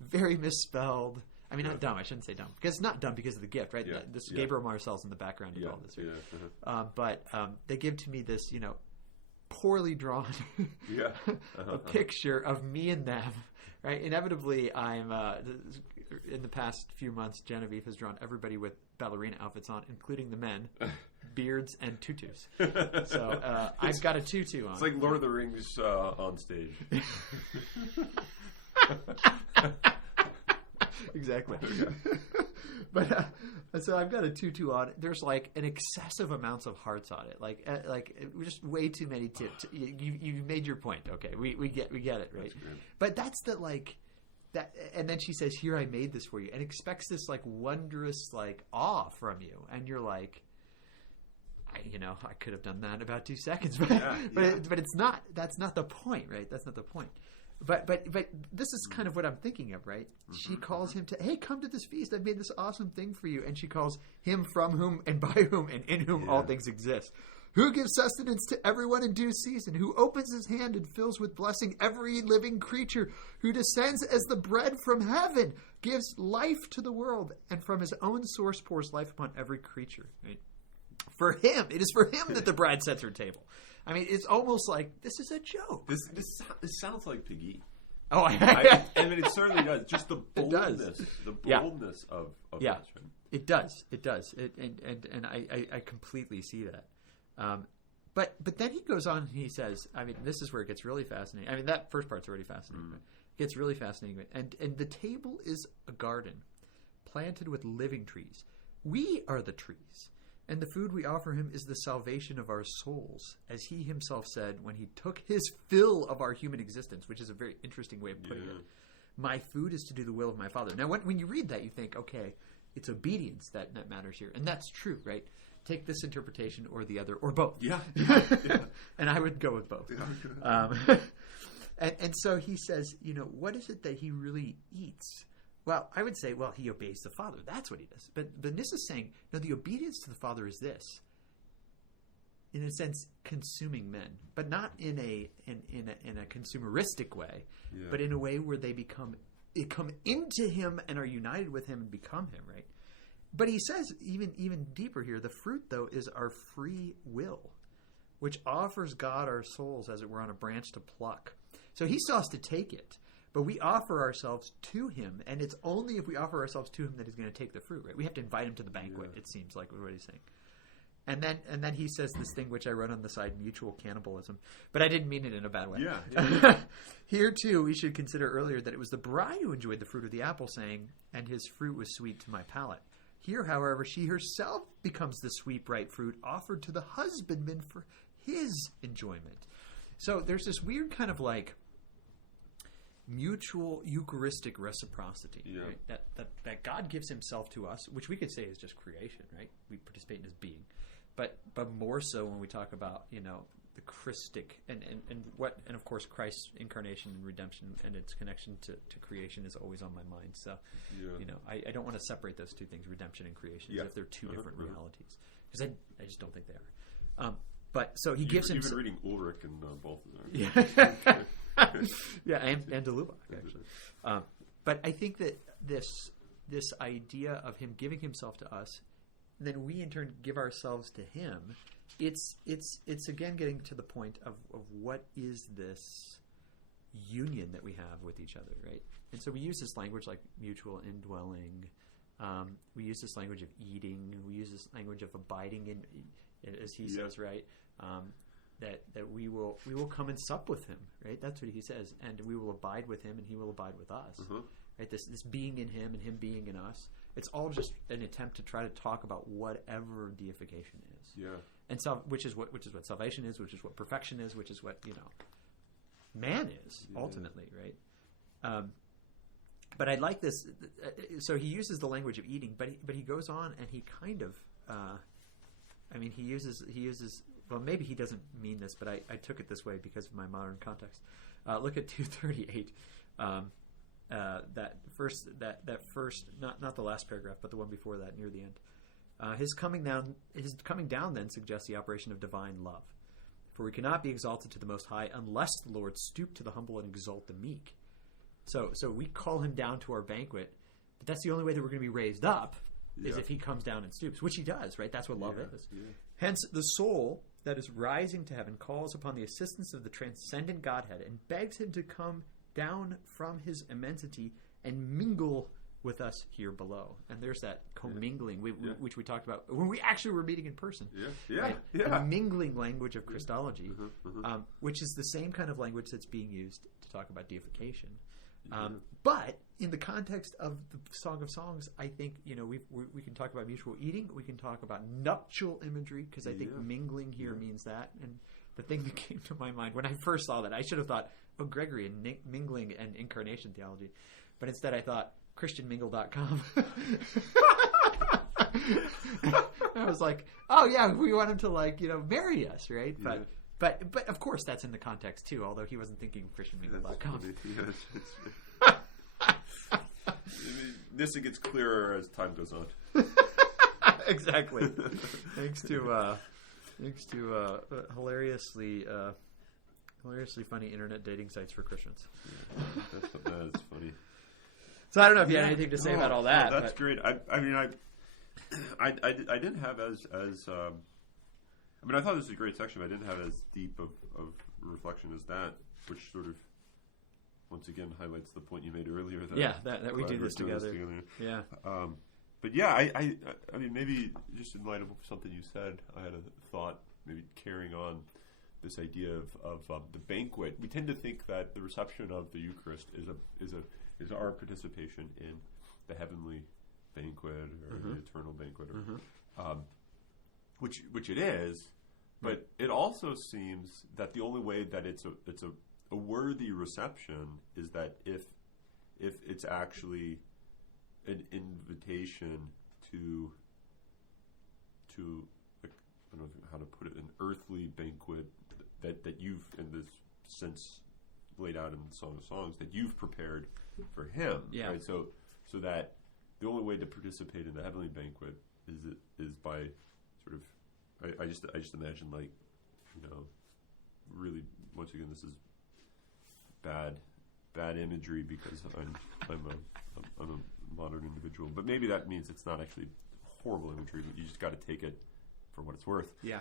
very misspelled. I mean, not dumb. I shouldn't say dumb because it's not dumb because of the gift, right? This Gabriel Marcel's in the background of all this, right? Yeah. But they give to me this, poorly drawn a picture of me and them, right? Inevitably, I'm in the past few months, Genevieve has drawn everybody with ballerina outfits on, including the men, beards, and tutus. So I've got a tutu on. It's like Lord of the Rings on stage. Exactly. But so I've got a tutu on. There's like an excessive amounts of hearts on it. Like just way too many tips. You made your point. Okay, we get it, right? But that's the like that. And then she says, "Here, I made this for you," and expects this like wondrous like awe from you, and you're like, I could have done that in about 2 seconds, but but it's not. That's not the point, right? That's not the point. But this is kind of what I'm thinking of, right? She calls him to, hey, come to this feast. I've made this awesome thing for you. And she calls him from whom and by whom and in whom all things exist. Who gives sustenance to everyone in due season, who opens his hand and fills with blessing every living creature, who descends as the bread from heaven, gives life to the world, and from his own source pours life upon every creature. Right? For him, it is for him that the bride sets her table. I mean, it's almost like this is a joke. This sounds like Piggy. Oh, I mean, it certainly does. Just the boldness, of this, right? It does. And I completely see that. But then he goes on and he says, I mean, this is where it gets really fascinating. I mean, that first part's already fascinating. But it gets really fascinating. And the table is a garden planted with living trees. We are the trees. And the food we offer him is the salvation of our souls, as he himself said when he took his fill of our human existence, which is a very interesting way of putting it. My food is to do the will of my Father. Now, when you read that, you think, okay, it's obedience that matters here. And that's true, right? Take this interpretation or the other, or both. Yeah. And I would go with both. And so he says, what is it that he really eats? Well, I would say, he obeys the Father. That's what he does. But Nyssa is saying, no, the obedience to the Father is this. In a sense, consuming men, but not in a consumeristic way, but in a way where they come into him and are united with him and become him, right? But he says even deeper here, the fruit though is our free will, which offers God our souls as it were on a branch to pluck. So he saw us to take it. But we offer ourselves to him, and it's only if we offer ourselves to him that he's going to take the fruit, right? We have to invite him to the banquet, it seems like what he's saying. And then he says this thing which I wrote on the side, mutual cannibalism. But I didn't mean it in a bad way. Yeah. Here, too, we should consider earlier that it was the bride who enjoyed the fruit of the apple, saying, and his fruit was sweet to my palate. Here, however, she herself becomes the sweet, bright fruit offered to the husbandman for his enjoyment. So there's this weird kind of like mutual Eucharistic reciprocity, right? That God gives himself to us, which we could say is just creation, right? We participate in his being. But more so when we talk about, the Christic and of course Christ's incarnation and redemption and its connection to creation is always on my mind. So, I don't want to separate those two things, redemption and creation, as if they're two different realities. Because I just don't think they are. But so he gives him... You've been reading Ulrich and both of them. Yeah, and de Lubac, actually. But I think that this idea of him giving himself to us, then we in turn give ourselves to him. It's again getting to the point of what is this union that we have with each other, right? And so we use this language like mutual indwelling. We use this language of eating. We use this language of abiding in, as he says, right? That we will come and sup with him, right? That's what he says, and we will abide with him, and he will abide with us, right? This being in him and him being in us. It's all just an attempt to try to talk about whatever deification is, and which is what salvation is, which is what perfection is, which is what man is ultimately, right? But I like this. So he uses the language of eating, but he goes on and he kind of, he uses. Well, maybe he doesn't mean this, but I took it this way because of my modern context. Look at 238. That first, not the last paragraph, but the one before that, near the end. His coming down then suggests the operation of divine love. For we cannot be exalted to the Most High unless the Lord stoop to the humble and exalt the meek. So we call him down to our banquet, but that's the only way that we're going to be raised up is if he comes down and stoops, which he does, right? That's what love is. Yeah. Hence, the soul that is rising to heaven calls upon the assistance of the transcendent Godhead and begs him to come down from his immensity and mingle with us here below. And there's that commingling, which we talked about when we actually were meeting in person. The mingling language of Christology, which is the same kind of language that's being used to talk about deification. But in the context of the Song of Songs, I think we can talk about mutual eating. We can talk about nuptial imagery because I think mingling here means that. And the thing that came to my mind when I first saw that, I should have thought, Gregory and mingling and incarnation theology, but instead I thought ChristianMingle.com. I was like, oh yeah, we want him to marry us, right? But of course that's in the context too, although he wasn't thinking ChristianMingle.com. Nyssa gets clearer as time goes on. Exactly. Thanks to hilariously funny internet dating sites for Christians. That is funny. So I don't know if you had anything to say about all that. That's great. I didn't have as I thought this was a great section, but I didn't have as deep of reflection as that, which sort of once again highlights the point you made earlier. That we do this together. Yeah. But yeah, I mean, maybe just in light of something you said, I had a thought, maybe carrying on this idea of the banquet. We tend to think that the reception of the Eucharist is our participation in the heavenly banquet or the eternal banquet. which it is, but it also seems that the only way that it's a worthy reception is that if it's actually an invitation to like, I don't know how to put it, an earthly banquet that you've in this sense laid out in the Song of Songs that you've prepared for him. Yeah. Right? So that the only way to participate in the heavenly banquet is by sort of I just imagine, like, really, once again, this is bad imagery because I'm a modern individual, but maybe that means it's not actually horrible imagery. You just got to take it for what it's worth. Yeah.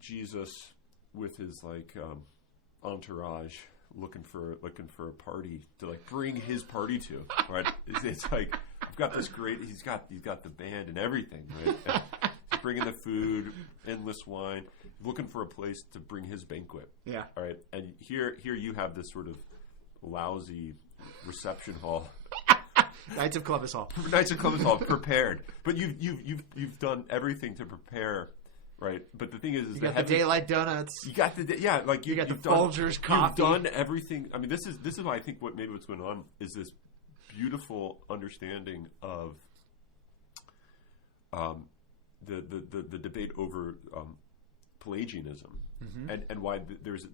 Jesus with his entourage looking for a party to bring his party to, right? It's like, I've got this great. He's got the band and everything, right? And he's bringing the food, endless wine, looking for a place to bring his banquet. Yeah. All right. And here you have this sort of lousy reception hall. Knights of Columbus Hall. Knights of Columbus Hall prepared, but you've done everything to prepare. Right, but the thing is you got the daylight donuts. You got the you got the Folgers coffee. You've done everything. I mean, this is why I think what's going on is this beautiful understanding of the debate over Pelagianism, and why there's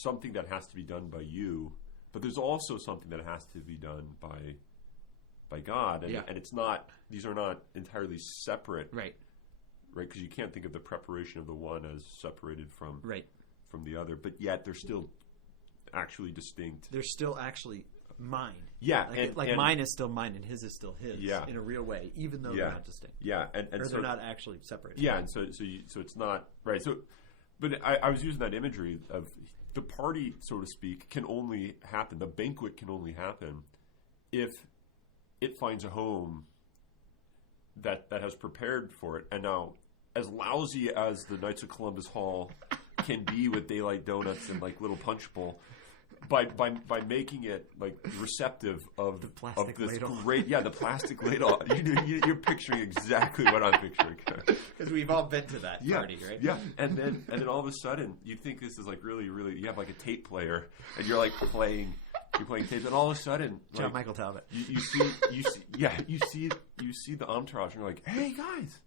something that has to be done by you, but there's also something that has to be done by God, and it's not; these are not entirely separate, right? Right, because you can't think of the preparation of the one as separated from the other, but yet they're still actually distinct. They're still actually mine. Yeah, and mine is still mine, and his is still his. Yeah. In a real way, even though they're not distinct. Yeah, and or they're not actually separated. Yeah, and so it's not right. So, but I was using that imagery of the party, so to speak, can only happen. The banquet can only happen if it finds a home that has prepared for it, and now, as lousy as the Knights of Columbus Hall can be with daylight donuts and little punch bowl, by making it receptive of the plastic this ladle. the plastic ladle. You're picturing exactly what I'm picturing. Because we've all been to that party, right? Yeah, and then all of a sudden you think this is really, really. You have a tape player and you're playing. You're playing tapes, and all of a sudden, John Michael Talbot. You see the entourage, and you're like, "Hey guys,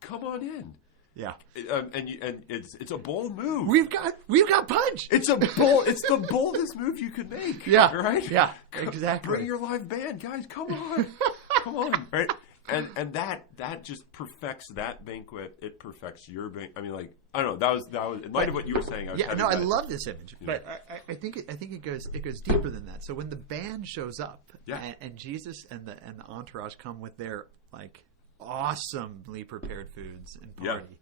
come on in." Yeah, and it's a bold move. We've got punch. It's the boldest move you could make. Yeah, right. Yeah, exactly. Bring your live band, guys. Come on, right? And that just perfects that banquet. It perfects your banquet. I mean, I don't know. That was in light of what you were saying. I love this image, but I think it goes deeper than that. So when the band shows up, and Jesus and the entourage come with their awesomely prepared foods and party,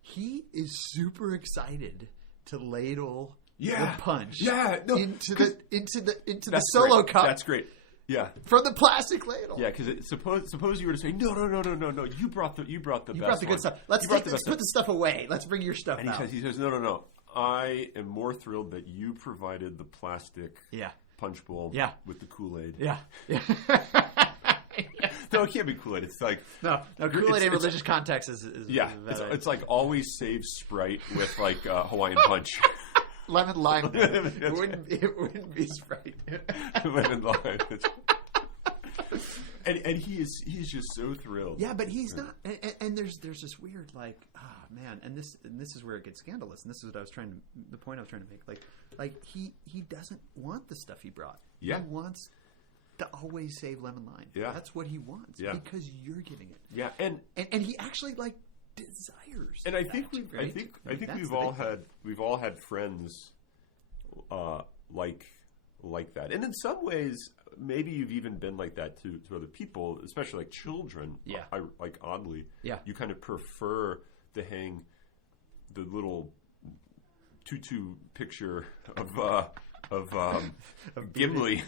he is super excited to ladle the punch into the solo cup. That's great. Yeah, from the plastic ladle. Yeah, because suppose you were to say no. You brought the good stuff. Let's put the stuff away. Let's bring your stuff out. He says no. I am more thrilled that you provided the plastic punch bowl with the Kool-Aid. Yeah. No, it can't be Kool-Aid. It's no Kool-Aid in religious context is it's like Save Sprite with Hawaiian Punch. Lemon lime. It wouldn't be Sprite. Lemon lime. And he's just so thrilled. Yeah, but he's not. And there's this weird man, and this is where it gets scandalous. And this is what the point I was trying to make. He doesn't want the stuff he brought. Yeah, he wants to always save lemon lime. Yeah, that's what he wants. Yeah, because you're giving it. Yeah, and he actually desires. And I think we've all had friends like that, and in some ways, maybe you've even been like that to other people, especially children. Yeah, oddly. Yeah, you kind of prefer to hang the little tutu picture of Gimli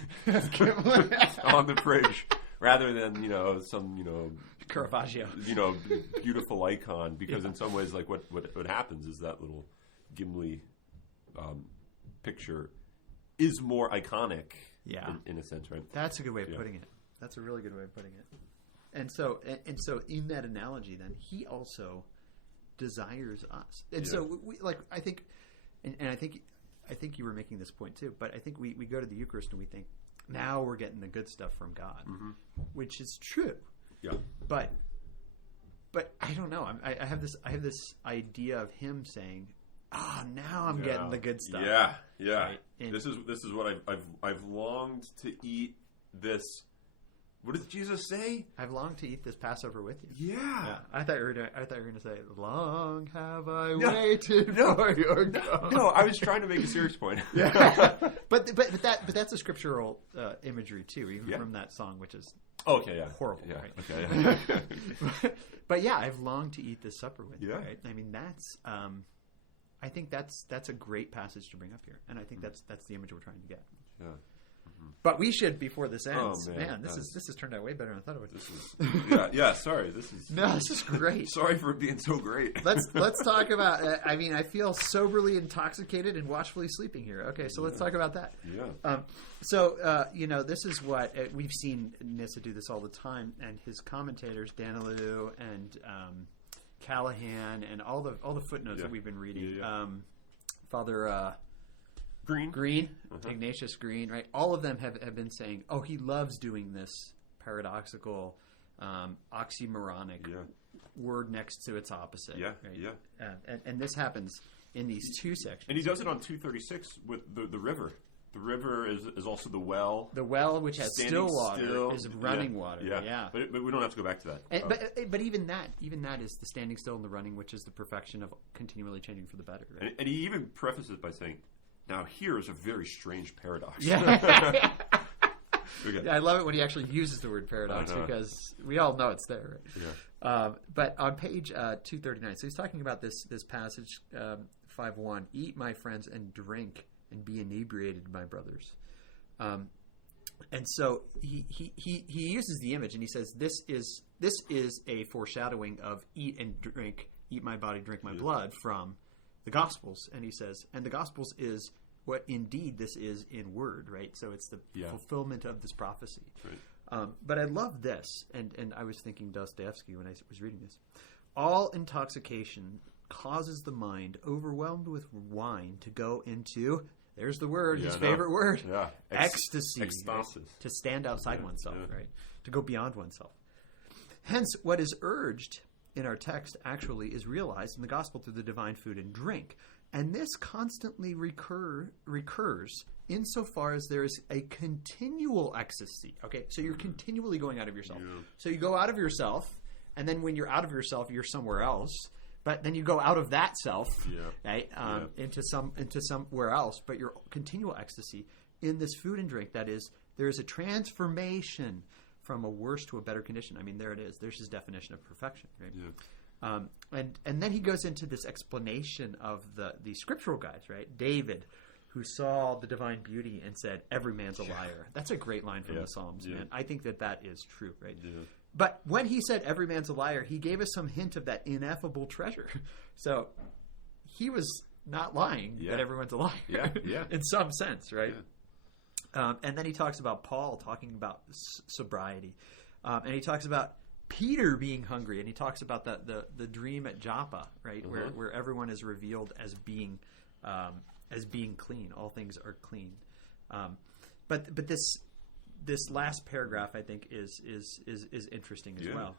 on the fridge, rather than some Caravaggio beautiful icon, because in some ways what happens is that little Gimli picture is more iconic in a sense, right? That's a good way of putting it. That's a really good way of putting it. And so in that analogy, then he also desires us. And so we like, I think, and I think you were making this point too, but I think we go to the Eucharist and we think, now we're getting the good stuff from God, which is true. Yeah. But I don't know. I have this idea of him saying, now I'm getting the good stuff. Yeah, yeah. Right? This is what I've longed to eat this. What does Jesus say? I've longed to eat this Passover with you. Yeah. I thought you were going to say, long have I waited for your God. No, I was trying to make a serious point. Yeah. But that's a scriptural imagery too, even from that song, which is horrible. Yeah. Right? Okay. Yeah. But yeah, I've longed to eat this supper with you. Yeah. Right? I mean, that's. I think that's a great passage to bring up here, and I think that's the image we're trying to get. Yeah. But we should, before this ends. Oh, man, this has turned out way better than I thought it would. This is sorry. This is great. Sorry for it being so great. Let's talk about. I mean, I feel soberly intoxicated and watchfully sleeping here. Okay, so let's talk about that. Yeah. This is what we've seen Nyssa do this all the time, and his commentators, Danilou and Callahan, and all the footnotes that we've been reading. Yeah. Father. Green, Ignatius Green, right? All of them have been saying, he loves doing this paradoxical, oxymoronic word next to its opposite. Yeah, right? yeah. And this happens in these two sections. And he does it on 236 with the river. The river is also the well. The well, which has still water, is running water. Yeah. But we don't have to go back to that. But even that is the standing still and the running, which is the perfection of continually changing for the better. Right? And he even prefaces by saying, now, here is a very strange paradox. Yeah. I love it when he actually uses the word paradox because we all know it's there. Right? Yeah. But on page 239, so he's talking about this passage 5:1. Eat, my friends, and drink, and be inebriated, my brothers. And so he uses the image, and he says this is a foreshadowing of eat and drink, eat my body, drink my blood from the Gospels. And he says, and the Gospels is what indeed this is in word, right? So it's the fulfillment of this prophecy. Right. But I love this, and I was thinking Dostoevsky when I was reading this. All intoxication causes the mind, overwhelmed with wine, to go into, there's the word, his favorite word, ecstasy. Right? To stand outside oneself, right? To go beyond oneself. Hence, what is urged in our text actually is realized in the gospel through the divine food and drink. And this constantly recurs insofar as there is a continual ecstasy. Okay, so you're continually going out of yourself. Yeah. So you go out of yourself, and then when you're out of yourself, you're somewhere else. But then you go out of that self, right, into somewhere else. But your continual ecstasy in this food and drink, that is, there is a transformation from a worse to a better condition. I mean, there it is. There's his definition of perfection, right? Yeah. And then he goes into this explanation of the scriptural guys, right? David, who saw the divine beauty and said, every man's a liar. That's a great line from the Psalms, man. I think that is true, right? Yeah. But when he said every man's a liar, he gave us some hint of that ineffable treasure. So he was not lying that everyone's a liar in some sense, right? Yeah. And then he talks about Paul talking about sobriety. And he talks about Peter being hungry. And he talks about the dream at Joppa, right? Where everyone is revealed as being clean. All things are clean. But this last paragraph, I think, is interesting as well,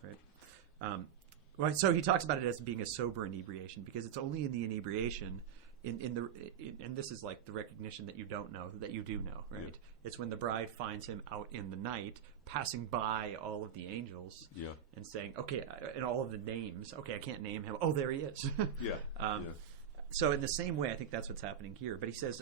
right? So he talks about it as being a sober inebriation, because it's only in the inebriation and this is like the recognition that you don't know that you do know, right? Yeah. It's when the bride finds him out in the night, passing by all of the angels, and saying, "Okay," and all of the names. Okay, I can't name him. Oh, there he is. So in the same way, I think that's what's happening here. But he says,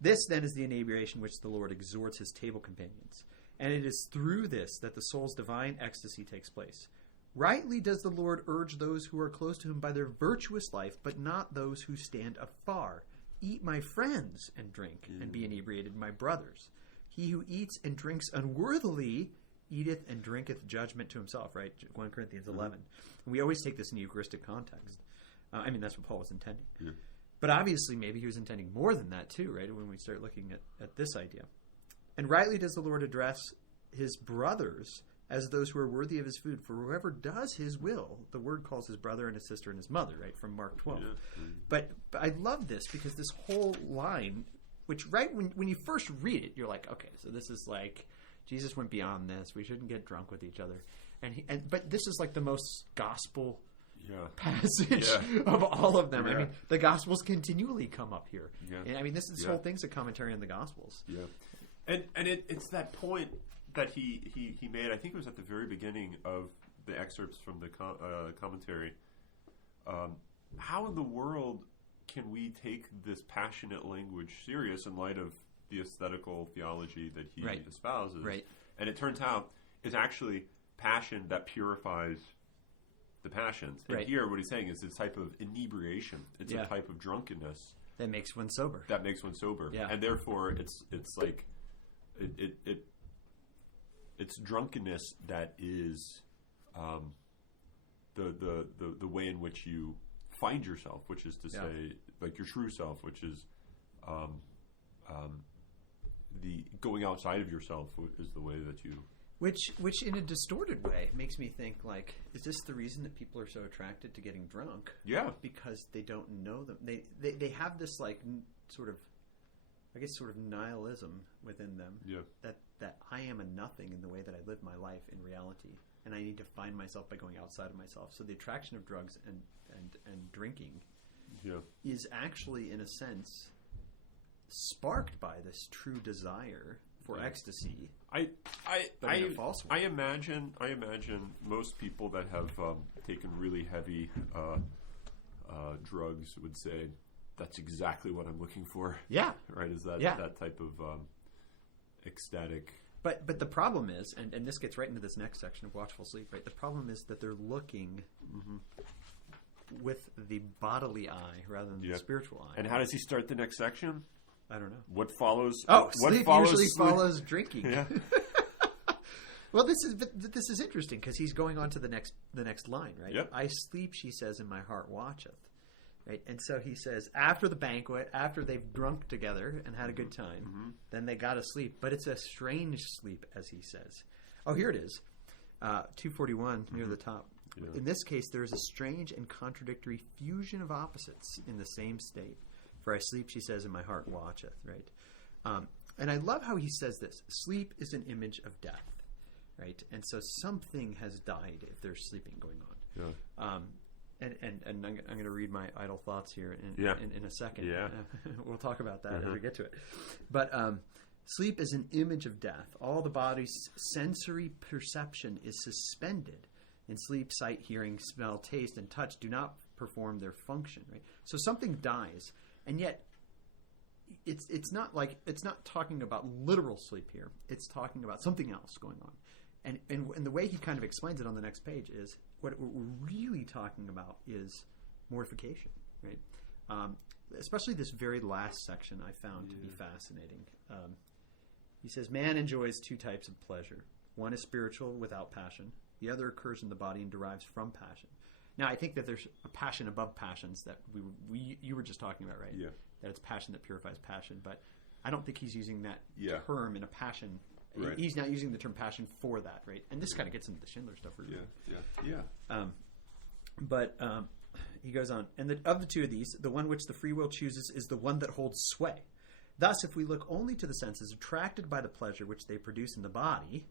"This then is the inebriation which the Lord exhorts his table companions, and it is through this that the soul's divine ecstasy takes place. Rightly does the Lord urge those who are close to him by their virtuous life, but not those who stand afar. Eat, my friends, and drink, and be inebriated, my brothers. He who eats and drinks unworthily eateth and drinketh judgment to himself," right? 1 Corinthians 11. And we always take this in the Eucharistic context. I mean, that's what Paul was intending. Yeah. But obviously, maybe he was intending more than that too, right? When we start looking at this idea. "And rightly does the Lord address his brothers as those who are worthy of his food. For whoever does his will, the word calls his brother and his sister and his mother, right, from Mark 12. Yeah. But I love this because this whole line, which when you first read it, you're like, okay, so this is like Jesus went beyond this. We shouldn't get drunk with each other. But this is like the most gospel passage of all of them. Yeah. I mean, the Gospels continually come up here. Yeah. And I mean, this whole thing's a commentary on the Gospels. Yeah. And it's that point that he made, I think it was at the very beginning of the excerpts from the commentary. How in the world can we take this passionate language serious in light of the aesthetical theology that he espouses? Right. And it turns out it's actually passion that purifies the passions. And here what he's saying is this type of inebriation. It's a type of drunkenness. That makes one sober. Yeah. And therefore it's like it's drunkenness that is the way in which you find yourself, which is to say like your true self, which is the going outside of yourself is the way that you... Which in a distorted way makes me think, like, is this the reason that people are so attracted to getting drunk? Yeah. Because they don't know them. They have this, like, sort of nihilism within them. Yeah. That I am a nothing in the way that I live my life in reality. And I need to find myself by going outside of myself. So the attraction of drugs and drinking is actually, in a sense, sparked by this true desire for ecstasy. I imagine most people that have taken really heavy drugs would say that's exactly what I'm looking for. Yeah. Right? Is that type of ecstatic. But the problem is, and this gets right into this next section of watchful sleep, right? The problem is that they're looking with the bodily eye rather than the spiritual eye. And how does he start the next section? I don't know. What follows? Sleep usually follows drinking. Yeah. Well, this is interesting because he's going on to the next line, right? Yep. I sleep, she says, and my heart watcheth. Right? And so he says, after the banquet, after they've drunk together and had a good time, then they got to sleep. But it's a strange sleep, as he says. Oh, here it is. 241, near the top. Yeah. In this case, there is a strange and contradictory fusion of opposites in the same state. For I sleep, she says, and my heart watcheth. Right? And I love how he says this. Sleep is an image of death. Right? And so something has died if there's sleeping going on. Yeah. And I'm going to read my idle thoughts here in a second. Yeah. We'll talk about that as we get to it. But sleep is an image of death. All the body's sensory perception is suspended. In sleep, sight, hearing, smell, taste, and touch do not perform their function. Right? So something dies, and yet it's not talking about literal sleep here. It's talking about something else going on. And the way he kind of explains it on the next page is what we're really talking about is mortification, right? Especially this very last section I found to be fascinating. He says, man enjoys two types of pleasure. One is spiritual without passion. The other occurs in the body and derives from passion. Now, I think that there's a passion above passions that you were just talking about, right? Yeah. That it's passion that purifies passion. But I don't think he's using that term in a passion. Right. He's not using the term passion for that, right? And this kind of gets into the Schindler stuff. Really. Yeah. But he goes on, and of the two of these, the one which the free will chooses is the one that holds sway. Thus, if we look only to the senses attracted by the pleasure which they produce in the body,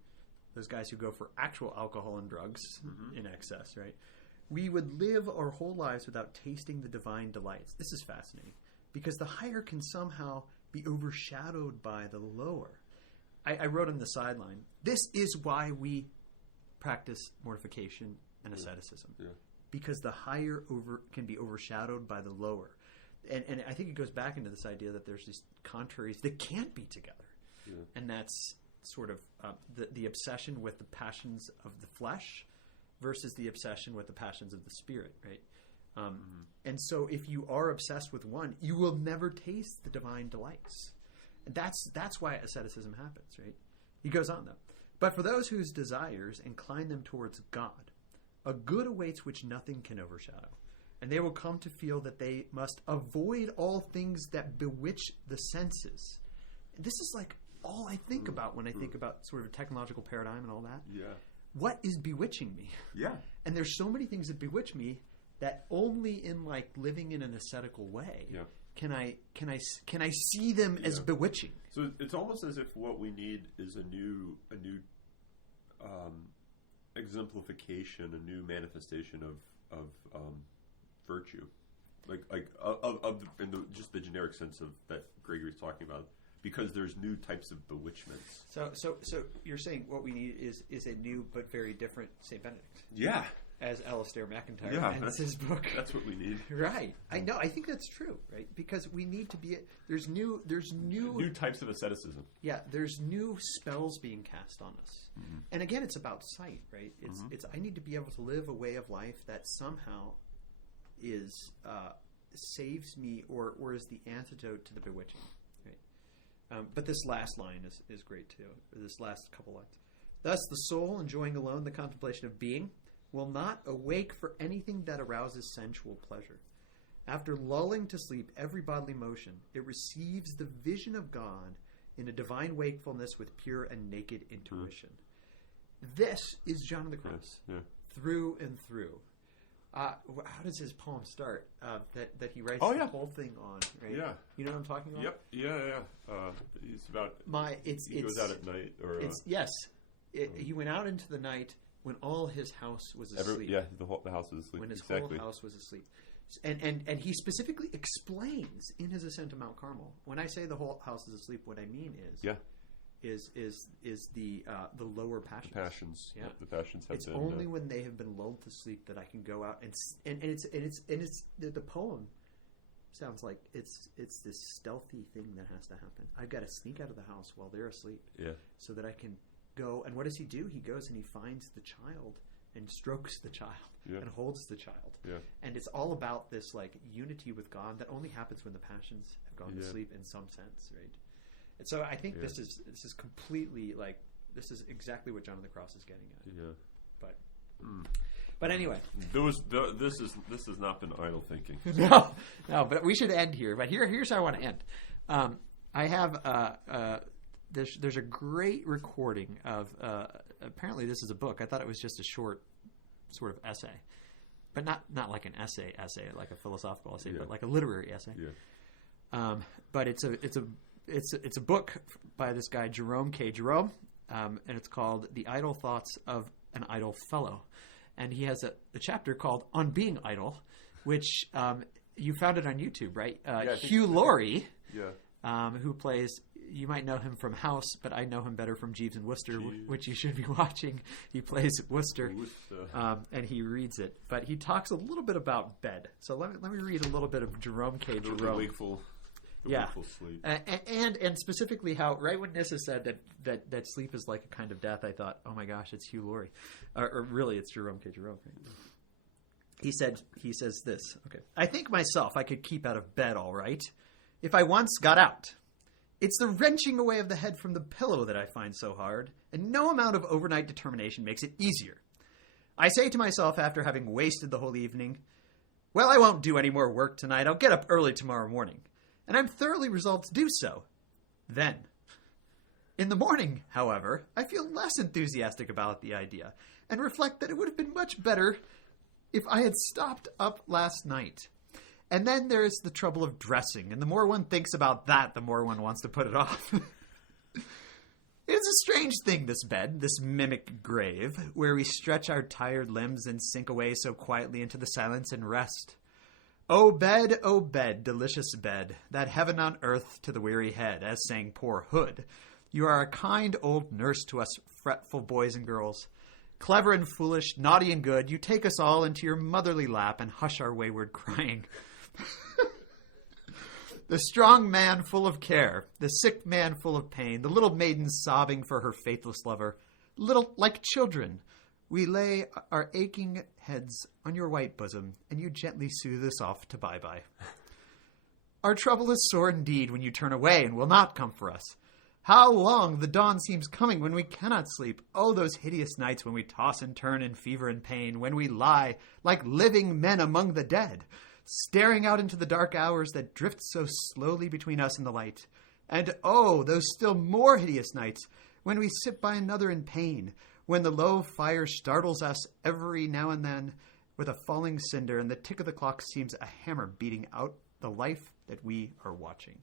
those guys who go for actual alcohol and drugs in excess, right? We would live our whole lives without tasting the divine delights. This is fascinating because the higher can somehow be overshadowed by the lower. I wrote on the sideline, this is why we practice mortification and asceticism. Yeah. Because the higher can be overshadowed by the lower. And I think it goes back into this idea that there's these contraries that can't be together. Yeah. And that's sort of the obsession with the passions of the flesh versus the obsession with the passions of the spirit, right? And so if you are obsessed with one, you will never taste the divine delights. That's why asceticism happens, right? He goes on, though. But for those whose desires incline them towards God, a good awaits which nothing can overshadow. And they will come to feel that they must avoid all things that bewitch the senses. And this is like all I think about when I think about sort of a technological paradigm and all that. Yeah. what is bewitching me? Yeah. And there's so many things that bewitch me that only in like living in an ascetical way can I see them as bewitching. So it's almost as if what we need is a new exemplification, a new manifestation of virtue, just the generic sense of that Gregory's talking about, because there's new types of bewitchments. So you're saying what we need is a new but very different Saint Benedict. Yeah. As Alistair McIntyre ends his book. That's what we need. Right. I know. I think that's true, right? Because we need to be... There's new types of asceticism. Yeah, there's new spells being cast on us. Mm-hmm. And again, it's about sight, right? It's I need to be able to live a way of life that somehow is saves me or is the antidote to the bewitching, right? But this last line is great too. Or this last couple lines. Thus, the soul, enjoying alone the contemplation of being, will not awake for anything that arouses sensual pleasure. After lulling to sleep every bodily motion, it receives the vision of God in a divine wakefulness with pure and naked intuition. This is John of the Cross, through and through. How does his poem start? That he writes the whole thing on, right? Yeah. You know what I'm talking about? Yep. Yeah. It's about... He goes out at night. He went out into the night when all his house was asleep. The house was asleep. When his whole house was asleep. And he specifically explains in his ascent to Mount Carmel. When I say the whole house is asleep, what I mean is the lower passions. The passions. Yeah. The passions have it's been... only when they have been lulled to sleep that I can go out and it's the poem sounds like it's this stealthy thing that has to happen. I've got to sneak out of the house while they're asleep. Yeah. So that I can go, and what does he do? He goes and he finds the child and strokes the child and holds the child. Yeah. And it's all about this like unity with God that only happens when the passions have gone to sleep in some sense, right? And so I think this is completely like this is exactly what John of the Cross is getting at. Yeah. But anyway, this has not been idle thinking. No, but we should end here. But here's how I want to end. I have there's a great recording of apparently this is a book. I thought it was just a short sort of essay, but not like an essay like a philosophical essay, but like a literary essay. Yeah. But it's a book by this guy Jerome K. Jerome, and it's called "The Idle Thoughts of an Idle Fellow," and he has a chapter called "On Being Idle," which you found it on YouTube, right? Hugh Laurie, who plays. You might know him from House, but I know him better from Jeeves and Wooster, which you should be watching. He plays Wooster, and he reads it. But he talks a little bit about bed. So let me read a little bit of Jerome K. Jerome. The wakeful sleep. And specifically how, right when Nyssa said that sleep is like a kind of death, I thought, oh my gosh, it's Hugh Laurie. Or really, it's Jerome K. Jerome. He says this, okay. I think myself I could keep out of bed all right, if I once got out. It's the wrenching away of the head from the pillow that I find so hard, and no amount of overnight determination makes it easier. I say to myself after having wasted the whole evening, well, I won't do any more work tonight. I'll get up early tomorrow morning. And I'm thoroughly resolved to do so. Then. In the morning, however, I feel less enthusiastic about the idea, and reflect that it would have been much better if I had stopped up last night. And then there's the trouble of dressing, and the more one thinks about that, the more one wants to put it off. It's a strange thing, this bed, this mimic grave, where we stretch our tired limbs and sink away so quietly into the silence and rest. O bed, delicious bed, that heaven on earth to the weary head, as sang poor Hood. You are a kind old nurse to us fretful boys and girls. Clever and foolish, naughty and good, you take us all into your motherly lap and hush our wayward crying. The strong man full of care, the sick man full of pain, the little maiden sobbing for her faithless lover, little like children, we lay our aching heads on your white bosom, and you gently soothe us off to bye-bye. Our trouble is sore indeed when you turn away and will not come for us. How long the dawn seems coming when we cannot sleep. Oh, those hideous nights when we toss and turn in fever and pain, when we lie like living men among the dead, staring out into the dark hours that drift so slowly between us and the light. And oh, those still more hideous nights when we sit by another in pain, when the low fire startles us every now and then with a falling cinder, and the tick of the clock seems a hammer beating out the life that we are watching.